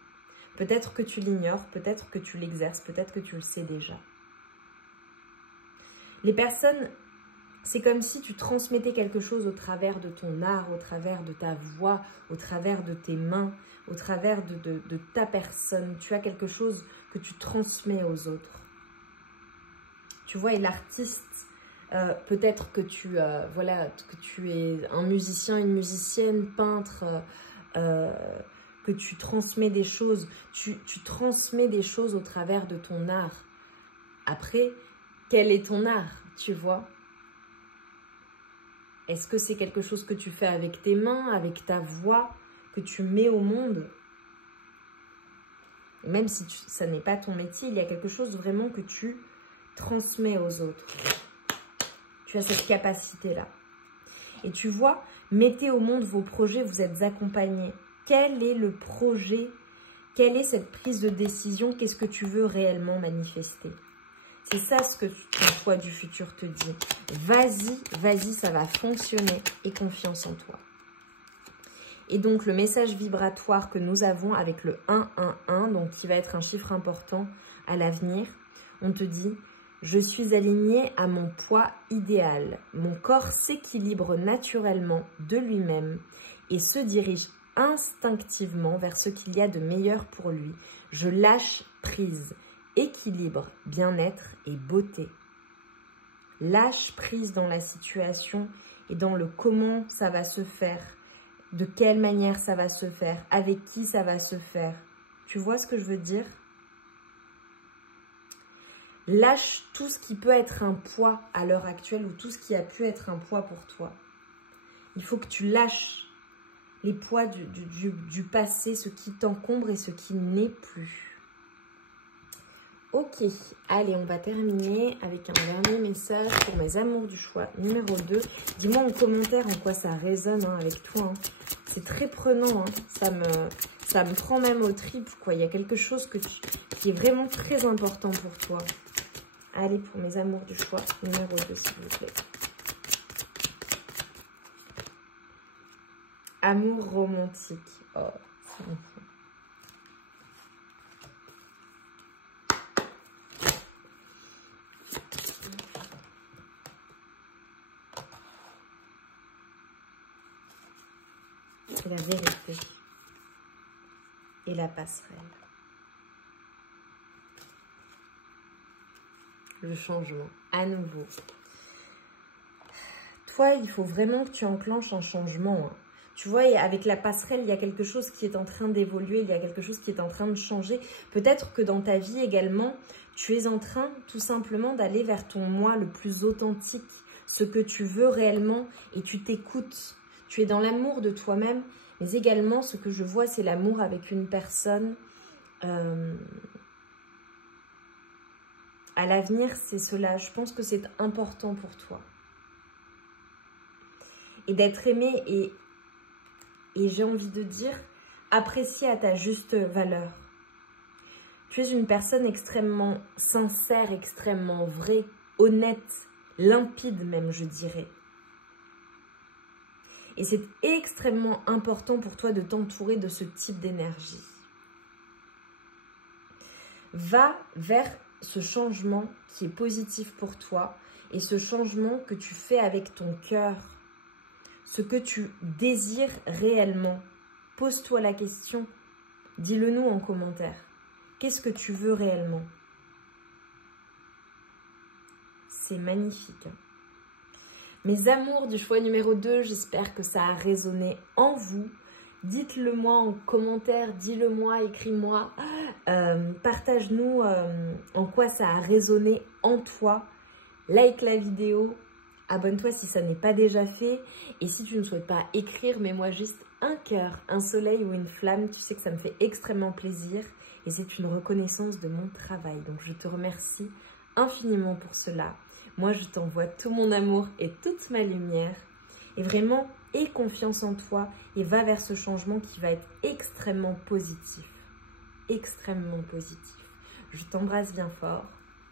Peut-être que tu l'ignores, peut-être que tu l'exerces, peut-être que tu le sais déjà. Les personnes... C'est comme si tu transmettais quelque chose au travers de ton art, au travers de ta voix, au travers de tes mains, au travers de ta personne. Tu as quelque chose que tu transmets aux autres. Tu vois, et l'artiste, peut-être que tu es un musicien, une musicienne, peintre, que tu transmets des choses. Tu transmets des choses au travers de ton art. Après, quel est ton art, tu vois ? Est-ce que c'est quelque chose que tu fais avec tes mains, avec ta voix, que tu mets au monde? Même si ça n'est pas ton métier, il y a quelque chose vraiment que tu transmets aux autres. Tu as cette capacité-là. Et tu vois, mettez au monde vos projets, vous êtes accompagnés. Quel est le projet? Quelle est cette prise de décision? Qu'est-ce que tu veux réellement manifester? C'est ça ce que ton toi du futur te dit. Vas-y, vas-y, ça va fonctionner et confiance en toi. Et donc, le message vibratoire que nous avons avec le 111, donc qui va être un chiffre important à l'avenir, on te dit « Je suis aligné à mon poids idéal. Mon corps s'équilibre naturellement de lui-même et se dirige instinctivement vers ce qu'il y a de meilleur pour lui. Je lâche prise. » Équilibre, bien-être et beauté. Lâche prise dans la situation et dans le comment ça va se faire, de quelle manière ça va se faire, avec qui ça va se faire. Tu vois ce que je veux dire? Lâche tout ce qui peut être un poids à l'heure actuelle ou tout ce qui a pu être un poids pour toi. Il faut que tu lâches les poids du passé, ce qui t'encombre et ce qui n'est plus. Ok, allez, on va terminer avec un dernier message pour mes amours du choix numéro 2. Dis-moi en commentaire en quoi ça résonne hein, avec toi. Hein. C'est très prenant, hein. Ça me prend même au tripes, quoi. Il y a quelque chose qui est vraiment très important pour toi. Allez, pour mes amours du choix numéro 2, s'il vous plaît. Amour romantique. Oh, c'est bon. C'est la vérité et la passerelle. Le changement, à nouveau. Toi, il faut vraiment que tu enclenches un changement. Hein. Tu vois, et avec la passerelle, il y a quelque chose qui est en train d'évoluer, il y a quelque chose qui est en train de changer. Peut-être que dans ta vie également, tu es en train tout simplement d'aller vers ton moi le plus authentique, ce que tu veux réellement et tu t'écoutes. Tu es dans l'amour de toi-même, mais également ce que je vois, c'est l'amour avec une personne. À l'avenir, c'est cela. Je pense que c'est important pour toi. Et d'être aimé. Et et j'ai envie de dire appréciée à ta juste valeur. Tu es une personne extrêmement sincère, extrêmement vraie, honnête, limpide même, je dirais. Et c'est extrêmement important pour toi de t'entourer de ce type d'énergie. Va vers ce changement qui est positif pour toi et ce changement que tu fais avec ton cœur. Ce que tu désires réellement. Pose-toi la question. Dis-le nous en commentaire. Qu'est-ce que tu veux réellement? C'est magnifique. Mes amours du choix numéro 2, j'espère que ça a résonné en vous. Dites-le moi en commentaire, dis-le moi, écris-moi. Partage-nous en quoi ça a résonné en toi. Like la vidéo, abonne-toi si ça n'est pas déjà fait. Et si tu ne souhaites pas écrire, mets-moi juste un cœur, un soleil ou une flamme. Tu sais que ça me fait extrêmement plaisir. Et c'est une reconnaissance de mon travail. Donc je te remercie infiniment pour cela. Moi, je t'envoie tout mon amour et toute ma lumière. Et vraiment, aie confiance en toi et va vers ce changement qui va être extrêmement positif. Extrêmement positif. Je t'embrasse bien fort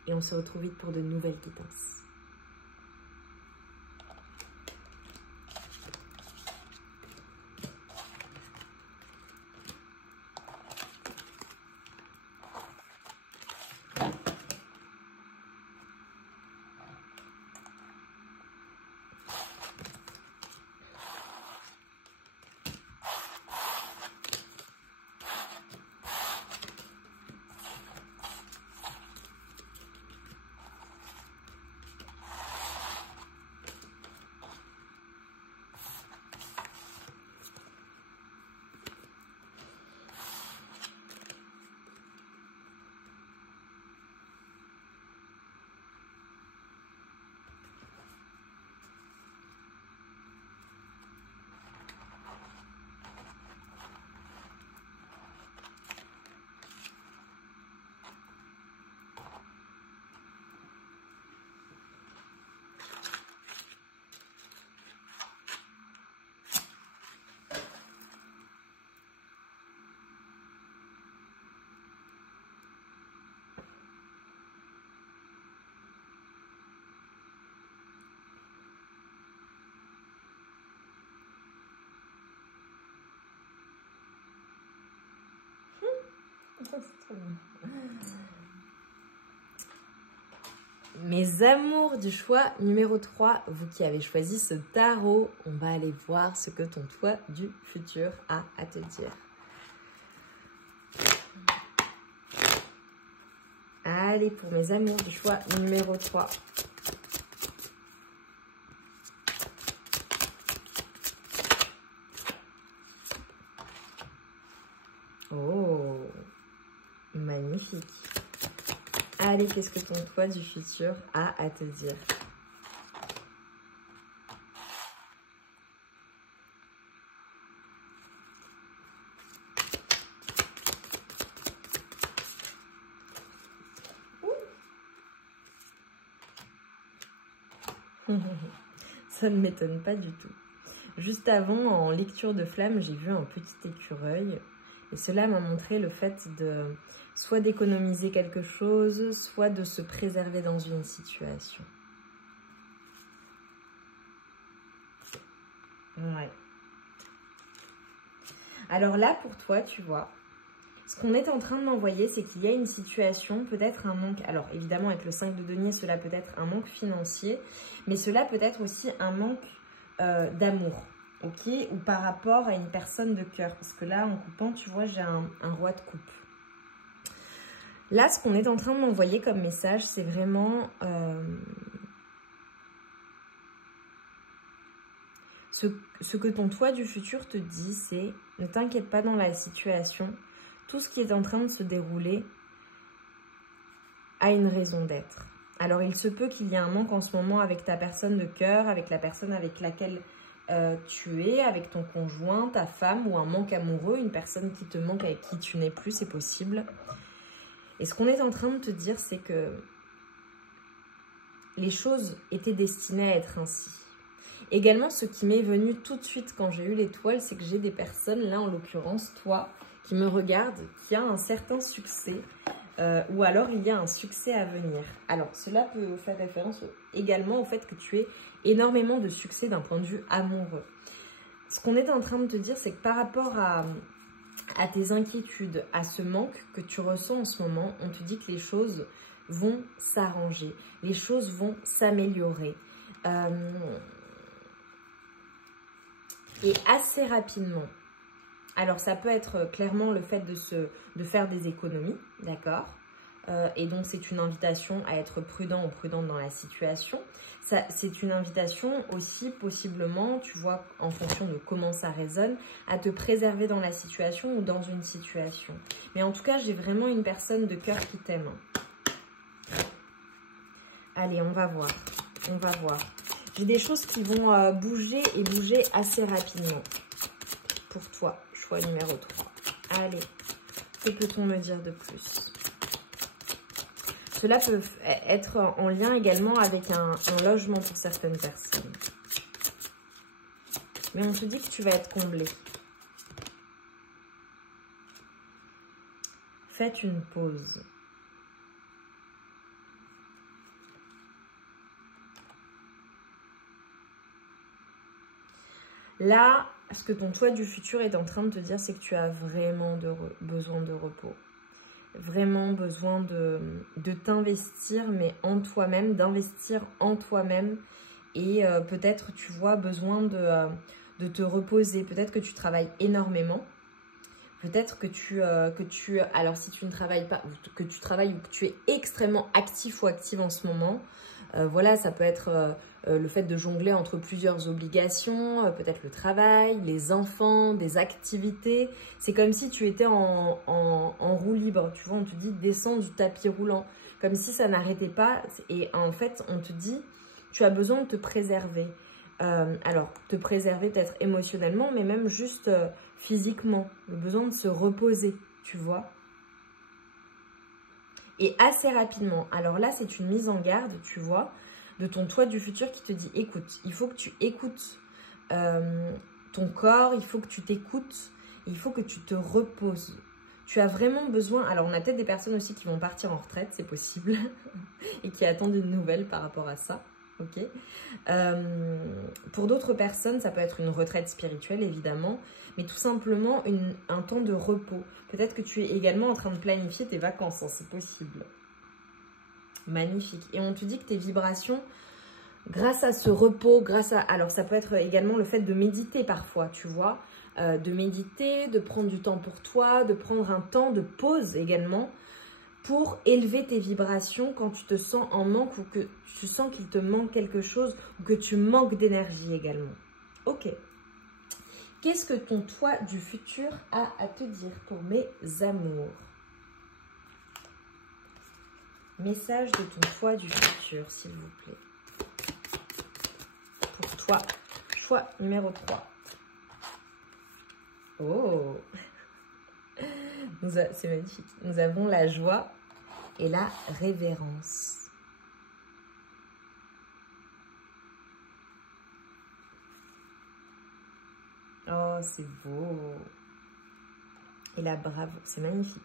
et on se retrouve vite pour de nouvelles guidances. Mes amours du choix numéro 3, vous qui avez choisi ce tarot, on va aller voir ce que ton toi du futur a à te dire. Allez, pour mes amours du choix numéro 3. Oh, magnifique. Allez, qu'est-ce que ton toi du futur a à te dire? Ça ne m'étonne pas du tout. Juste avant, en lecture de flamme, j'ai vu un petit écureuil. Et cela m'a montré le fait de soit d'économiser quelque chose, soit de se préserver dans une situation. Ouais. Alors là, pour toi, tu vois, ce qu'on est en train de m'envoyer, c'est qu'il y a une situation, peut-être un manque. Alors évidemment, avec le 5 de denier, cela peut être un manque financier, mais cela peut être aussi un manque d'amour. Ok, ou par rapport à une personne de cœur. Parce que là, en coupant, tu vois, j'ai un roi de coupe. Là, ce qu'on est en train de m'envoyer comme message, c'est vraiment... ce que ton toi du futur te dit, c'est ne t'inquiète pas dans la situation. Tout ce qui est en train de se dérouler a une raison d'être. Alors, il se peut qu'il y ait un manque en ce moment avec ta personne de cœur, avec la personne avec laquelle... tu es avec ton conjoint, ta femme ou un manque amoureux, une personne qui te manque avec qui tu n'es plus, c'est possible. Et ce qu'on est en train de te dire, c'est que les choses étaient destinées à être ainsi. Également, ce qui m'est venu tout de suite quand j'ai eu l'étoile, c'est que j'ai des personnes, là en l'occurrence toi, qui me regardent, qui a un certain succès, ou alors il y a un succès à venir. Alors, cela peut faire référence également au fait que tu aies énormément de succès d'un point de vue amoureux. Ce qu'on est en train de te dire, c'est que par rapport à tes inquiétudes, à ce manque que tu ressens en ce moment, on te dit que les choses vont s'arranger, les choses vont s'améliorer. Et assez rapidement. Alors, ça peut être clairement le fait de faire des économies, d'accord ? Et donc, c'est une invitation à être prudent ou prudente dans la situation. C'est une invitation aussi, possiblement, tu vois, en fonction de comment ça résonne, à te préserver dans la situation ou dans une situation. Mais en tout cas, j'ai vraiment une personne de cœur qui t'aime. Allez, on va voir. On va voir. J'ai des choses qui vont bouger et bouger assez rapidement. Pour toi, choix numéro 3. Allez, que peut-on me dire de plus ? Cela peut être en lien également avec un logement pour certaines personnes. Mais on te dit que tu vas être comblé. Faites une pause. Là, ce que ton toi du futur est en train de te dire, c'est que tu as vraiment besoin de repos. Vraiment besoin de t'investir, mais en toi-même, d'investir en toi-même. Et peut-être, tu vois, besoin de te reposer. Peut-être que tu travailles énormément. Peut-être alors si tu ne travailles pas, que tu travailles ou que tu es extrêmement actif ou active en ce moment, voilà, ça peut être le fait de jongler entre plusieurs obligations, peut-être le travail, les enfants, des activités. C'est comme si tu étais en roue libre, tu vois, on te dit descends du tapis roulant, comme si ça n'arrêtait pas. Et en fait, on te dit, tu as besoin de te préserver. Alors, te préserver peut-être émotionnellement, mais même juste physiquement. Le besoin de se reposer, tu vois. Et assez rapidement. Alors là, c'est une mise en garde, tu vois, de ton toi du futur qui te dit, écoute, il faut que tu écoutes ton corps, il faut que tu t'écoutes, il faut que tu te reposes. Tu as vraiment besoin, alors on a peut-être des personnes aussi qui vont partir en retraite, c'est possible, et qui attendent une nouvelle par rapport à ça. Okay. Pour d'autres personnes, ça peut être une retraite spirituelle, évidemment, mais tout simplement un temps de repos. Peut-être que tu es également en train de planifier tes vacances, hein, c'est possible. Magnifique. Et on te dit que tes vibrations, grâce à ce repos, alors ça peut être également le fait de méditer parfois, tu vois, de méditer, de prendre du temps pour toi, de prendre un temps de pause également, pour élever tes vibrations quand tu te sens en manque ou que tu sens qu'il te manque quelque chose ou que tu manques d'énergie également. Ok. Qu'est-ce que ton toi du futur a à te dire pour mes amours? Message de ton toi du futur, s'il vous plaît. Pour toi, choix numéro 3. Oh! C'est magnifique. Nous avons la joie et la révérence. Oh, c'est beau. Et la bravoure, c'est magnifique.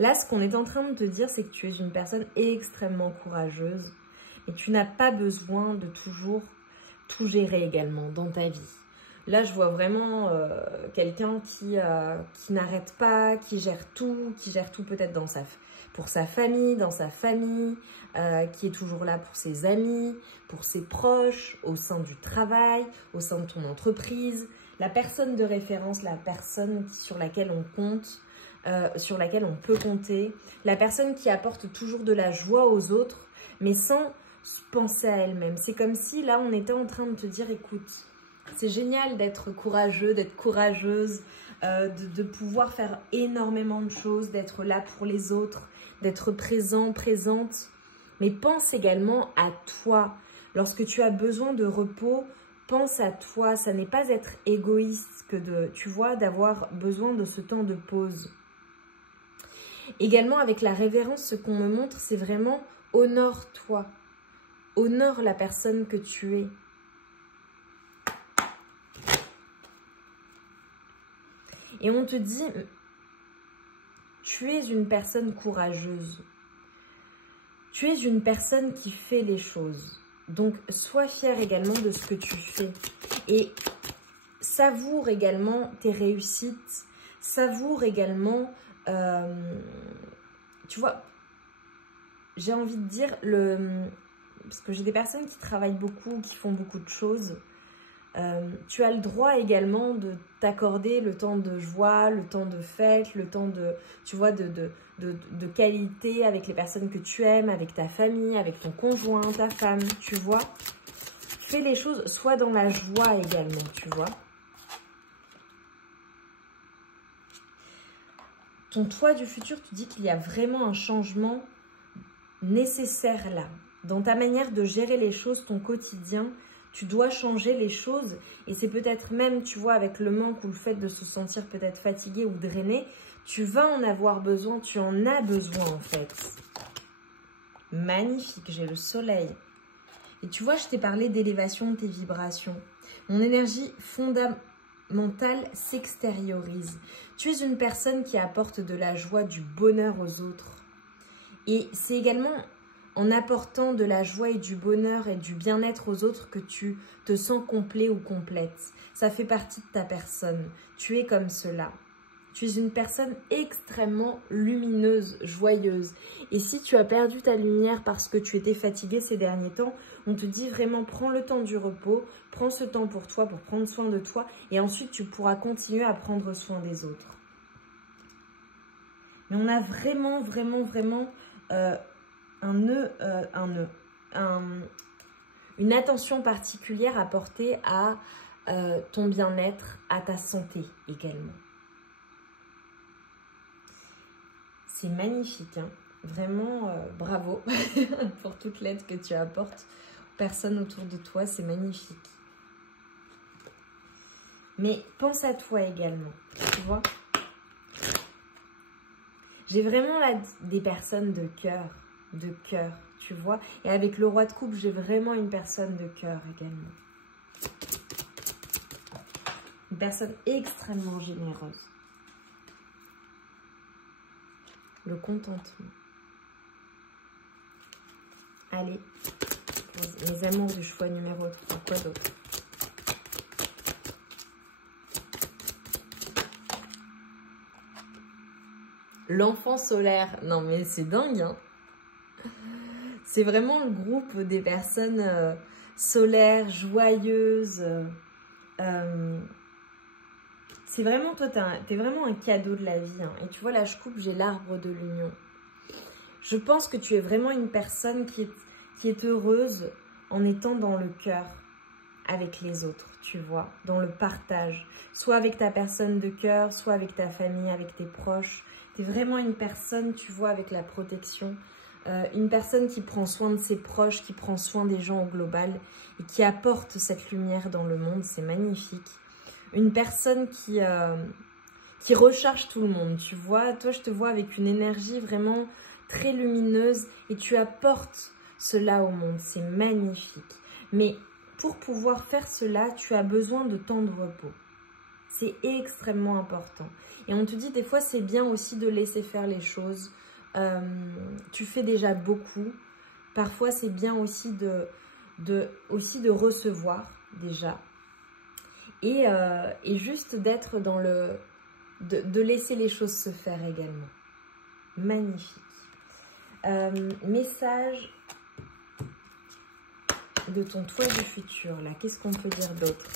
Là, ce qu'on est en train de te dire, c'est que tu es une personne extrêmement courageuse. Et tu n'as pas besoin de toujours tout gérer également dans ta vie. Là, je vois vraiment quelqu'un qui n'arrête pas, qui gère tout peut-être pour sa famille, dans sa famille, qui est toujours là pour ses amis, pour ses proches, au sein du travail, au sein de ton entreprise. La personne de référence, la personne sur laquelle on compte, sur laquelle on peut compter. La personne qui apporte toujours de la joie aux autres, mais sans penser à elle-même. C'est comme si là, on était en train de te dire, écoute, c'est génial d'être courageux, d'être courageuse, de pouvoir faire énormément de choses, d'être là pour les autres, d'être présent, présente. Mais pense également à toi. Lorsque tu as besoin de repos, pense à toi. Ça n'est pas être égoïste que tu vois, d'avoir besoin de ce temps de pause. Également, avec la révérence, ce qu'on me montre, c'est vraiment honore-toi. Honore la personne que tu es. Et on te dit, tu es une personne courageuse. Tu es une personne qui fait les choses. Donc, sois fier également de ce que tu fais. Et savoure également tes réussites. Savoure également, tu vois, j'ai envie de dire, parce que j'ai des personnes qui travaillent beaucoup, qui font beaucoup de choses. Tu as le droit également de t'accorder le temps de joie, le temps de fête, le temps de, tu vois, de qualité avec les personnes que tu aimes, avec ta famille, avec ton conjoint, ta femme, tu vois. Fais les choses, sois dans la joie également, tu vois. Ton toi du futur te dit qu'il y a vraiment un changement nécessaire là. Dans ta manière de gérer les choses, ton quotidien, tu dois changer les choses. Et c'est peut-être même, tu vois, avec le manque ou le fait de se sentir peut-être fatigué ou drainé, tu vas en avoir besoin, tu en as besoin en fait. Magnifique, j'ai le soleil. Et tu vois, je t'ai parlé d'élévation de tes vibrations. Mon énergie fondamentale s'extériorise. Tu es une personne qui apporte de la joie, du bonheur aux autres. Et c'est également en apportant de la joie et du bonheur et du bien-être aux autres que tu te sens complet ou complète. Ça fait partie de ta personne. Tu es comme cela. Tu es une personne extrêmement lumineuse, joyeuse. Et si tu as perdu ta lumière parce que tu étais fatigué ces derniers temps, on te dit vraiment prends le temps du repos, prends ce temps pour toi, pour prendre soin de toi. Et ensuite, tu pourras continuer à prendre soin des autres. Mais on a vraiment une attention particulière à porter à ton bien-être, à ta santé également. C'est magnifique, hein. Vraiment bravo pour toute l'aide que tu apportes aux personnes autour de toi, c'est magnifique. Mais pense à toi également, tu vois. J'ai vraiment là des personnes de cœur, tu vois. Et avec le roi de coupe, j'ai vraiment une personne de cœur également. Une personne extrêmement généreuse. Le contentement. Allez, pour mes amours du choix numéro 3, quoi d'autre? L'enfant solaire. Non mais c'est dingue, hein. C'est vraiment le groupe des personnes solaires, joyeuses. C'est vraiment, toi, t'es vraiment un cadeau de la vie, hein. Et tu vois, là, je coupe, j'ai l'arbre de l'union. Je pense que tu es vraiment une personne qui est heureuse en étant dans le cœur avec les autres, tu vois, dans le partage. Soit avec ta personne de cœur, soit avec ta famille, avec tes proches. Tu es vraiment une personne, tu vois, avec la protection. Une personne qui prend soin de ses proches, qui prend soin des gens au global et qui apporte cette lumière dans le monde. C'est magnifique. Une personne qui recharge tout le monde, tu vois. Toi, je te vois avec une énergie vraiment très lumineuse et tu apportes cela au monde. C'est magnifique. Mais pour pouvoir faire cela, tu as besoin de temps de repos. C'est extrêmement important. Et on te dit des fois, c'est bien aussi de laisser faire les choses. Tu fais déjà beaucoup. Parfois, c'est bien aussi de recevoir déjà. Et juste d'être dans le... De laisser les choses se faire également. Magnifique. Message de ton toi du futur, là. Qu'est-ce qu'on peut dire d'autre?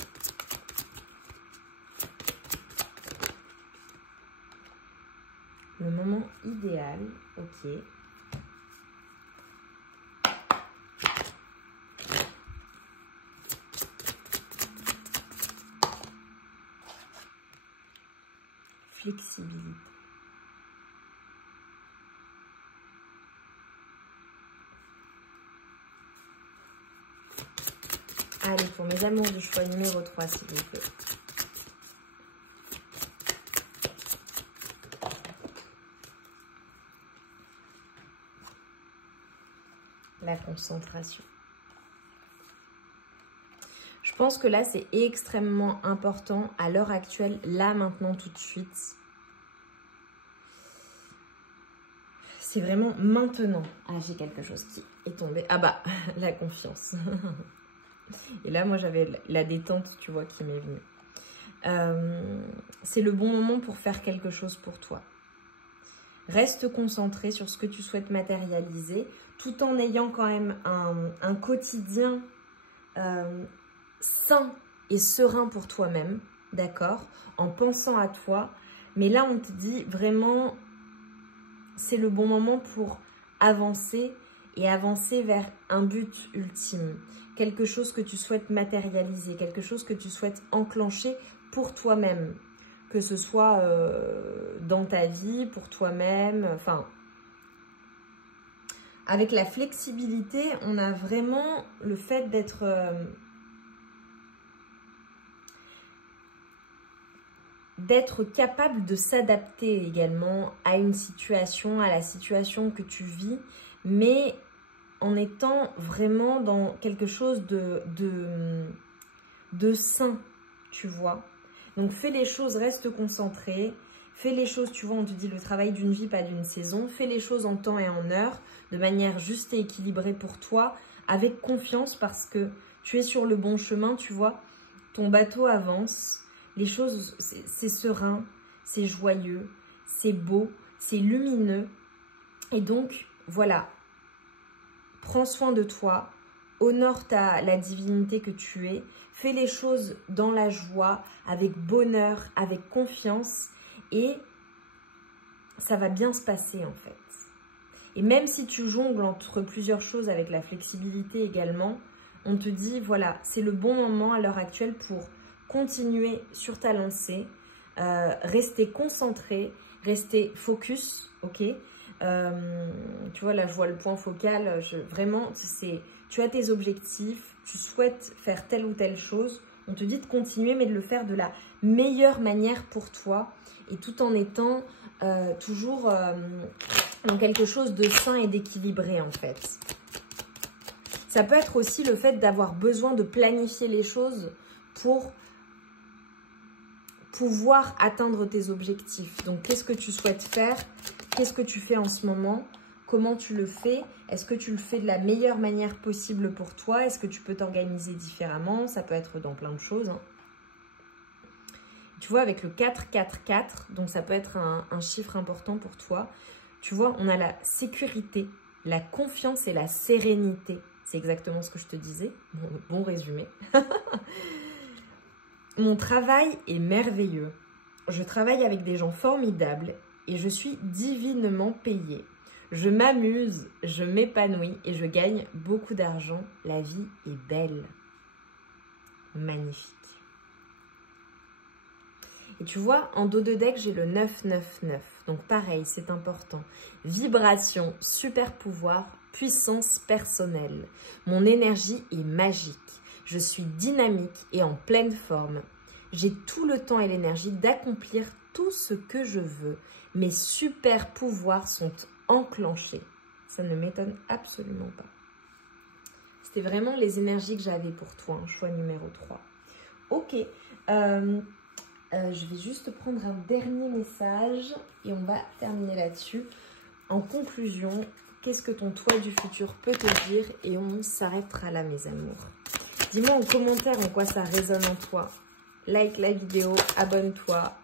Le moment idéal, ok. Flexibilité. Allez, pour mes amours du choix numéro 3, s'il vous plaît. La concentration. Je Je pense que là, c'est extrêmement important à l'heure actuelle, là, maintenant, tout de suite. C'est vraiment maintenant. Ah, j'ai quelque chose qui est tombé. Ah bah, la confiance. Et là, moi, j'avais la détente, tu vois, qui m'est venue. C'est le bon moment pour faire quelque chose pour toi. Reste concentré sur ce que tu souhaites matérialiser, tout en ayant quand même un quotidien sain et serein pour toi-même, d'accord? En pensant à toi. Mais là, on te dit vraiment, c'est le bon moment pour avancer et avancer vers un but ultime. Quelque chose que tu souhaites matérialiser, quelque chose que tu souhaites enclencher pour toi-même. Que ce soit dans ta vie, pour toi-même, enfin... Avec la flexibilité, on a vraiment le fait d'être... d'être capable de s'adapter également à une situation, à la situation que tu vis, mais en étant vraiment dans quelque chose de sain, tu vois. Donc fais les choses, reste concentré, fais les choses, tu vois, on te dit le travail d'une vie, pas d'une saison, fais les choses en temps et en heure, de manière juste et équilibrée pour toi, avec confiance parce que tu es sur le bon chemin, tu vois, ton bateau avance, les choses, c'est serein, c'est joyeux, c'est beau, c'est lumineux. Et donc, voilà, prends soin de toi, honore la divinité que tu es, fais les choses dans la joie, avec bonheur, avec confiance et ça va bien se passer en fait. Et même si tu jongles entre plusieurs choses avec la flexibilité également, on te dit, voilà, c'est le bon moment à l'heure actuelle pour continuer sur ta lancée, rester concentré, rester focus, ok? Tu vois, là, je vois le point focal. Vraiment, tu as tes objectifs, tu souhaites faire telle ou telle chose. On te dit de continuer, mais de le faire de la meilleure manière pour toi et tout en étant toujours dans quelque chose de sain et d'équilibré, en fait. Ça peut être aussi le fait d'avoir besoin de planifier les choses pour pouvoir atteindre tes objectifs. Donc, qu'est-ce que tu souhaites faire? Qu'est-ce que tu fais en ce moment? Comment tu le fais? Est-ce que tu le fais de la meilleure manière possible pour toi? Est-ce que tu peux t'organiser différemment? Ça peut être dans plein de choses. Hein. Tu vois, avec le 4-4-4, donc ça peut être un chiffre important pour toi. Tu vois, on a la sécurité, la confiance et la sérénité. C'est exactement ce que je te disais. Bon résumé. Mon travail est merveilleux. Je travaille avec des gens formidables et je suis divinement payée. Je m'amuse, je m'épanouis et je gagne beaucoup d'argent. La vie est belle. Magnifique. Et tu vois, en dos de deck, j'ai le 999. Donc pareil, c'est important. Vibration, super pouvoir, puissance personnelle. Mon énergie est magique. Je suis dynamique et en pleine forme. J'ai tout le temps et l'énergie d'accomplir tout ce que je veux. Mes super pouvoirs sont enclenchés. Ça ne m'étonne absolument pas. C'était vraiment les énergies que j'avais pour toi, hein, choix numéro 3. Ok. Je vais juste prendre un dernier message et on va terminer là-dessus. En conclusion, qu'est-ce que ton toi du futur peut te dire? Et on s'arrêtera là, mes amours. Dis-moi en commentaire en quoi ça résonne en toi. Like la vidéo, abonne-toi.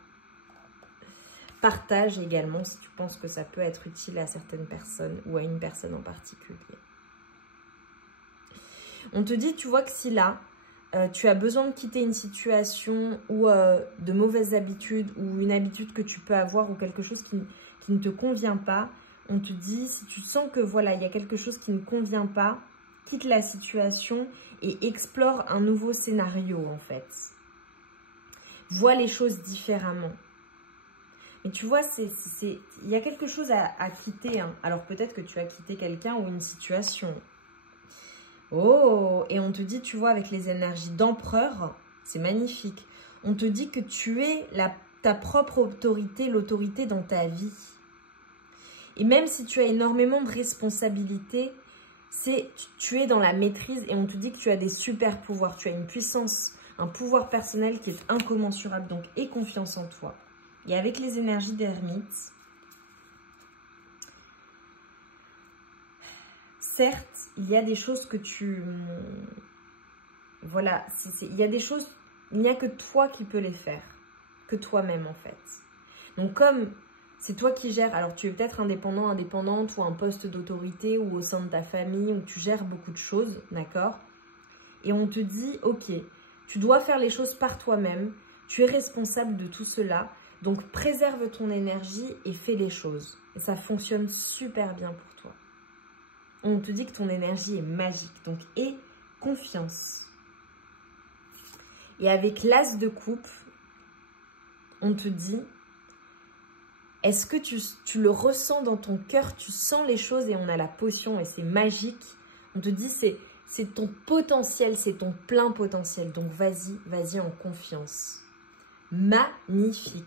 Partage également si tu penses que ça peut être utile à certaines personnes ou à une personne en particulier. On te dit, tu vois que si là, tu as besoin de quitter une situation ou de mauvaises habitudes ou une habitude que tu peux avoir ou quelque chose qui ne te convient pas, on te dit, si tu sens que voilà, il y a quelque chose qui ne convient pas, quitte la situation et explore un nouveau scénario en fait. Vois les choses différemment. Mais tu vois, il y a quelque chose à quitter. Hein. Alors peut-être que tu as quitté quelqu'un ou une situation. Oh, et on te dit, tu vois, avec les énergies d'empereur, c'est magnifique. On te dit que tu es ta propre autorité, l'autorité dans ta vie. Et même si tu as énormément de responsabilités, tu es dans la maîtrise et on te dit que tu as des super pouvoirs. Tu as une puissance, un pouvoir personnel qui est incommensurable. Donc, aie confiance en toi. Et avec les énergies d'ermite, certes, il y a des choses que tu... Voilà, il y a des choses, il n'y a que toi qui peux les faire. Que toi-même, en fait. Donc, comme c'est toi qui gères, alors tu es peut-être indépendant, indépendante ou un poste d'autorité ou au sein de ta famille où tu gères beaucoup de choses, d'accord? Et on te dit, ok, tu dois faire les choses par toi-même, tu es responsable de tout cela, donc préserve ton énergie et fais les choses. Et ça fonctionne super bien pour toi. On te dit que ton énergie est magique, donc aie confiance. Et avec l'as de coupe, on te dit, est-ce que tu le ressens dans ton cœur, tu sens les choses et on a la potion et c'est magique. On te dit, c'est ton potentiel, c'est ton plein potentiel. Donc vas-y en confiance. Magnifique.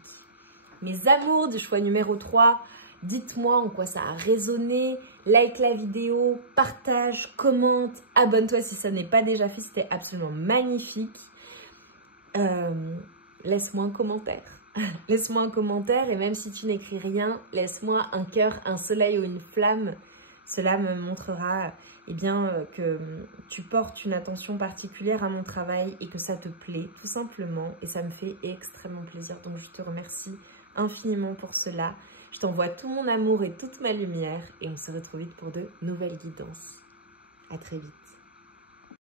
Mes amours du choix numéro 3, dites-moi en quoi ça a résonné. Like la vidéo, partage, commente, abonne-toi si ça n'est pas déjà fait. C'était absolument magnifique. Laisse-moi un commentaire. Laisse-moi un commentaire et même si tu n'écris rien, laisse-moi un cœur, un soleil ou une flamme. Cela me montrera que tu portes une attention particulière à mon travail et que ça te plaît tout simplement. Et ça me fait extrêmement plaisir. Donc je te remercie infiniment pour cela. Je t'envoie tout mon amour et toute ma lumière et on se retrouve vite pour de nouvelles guidances. À très vite.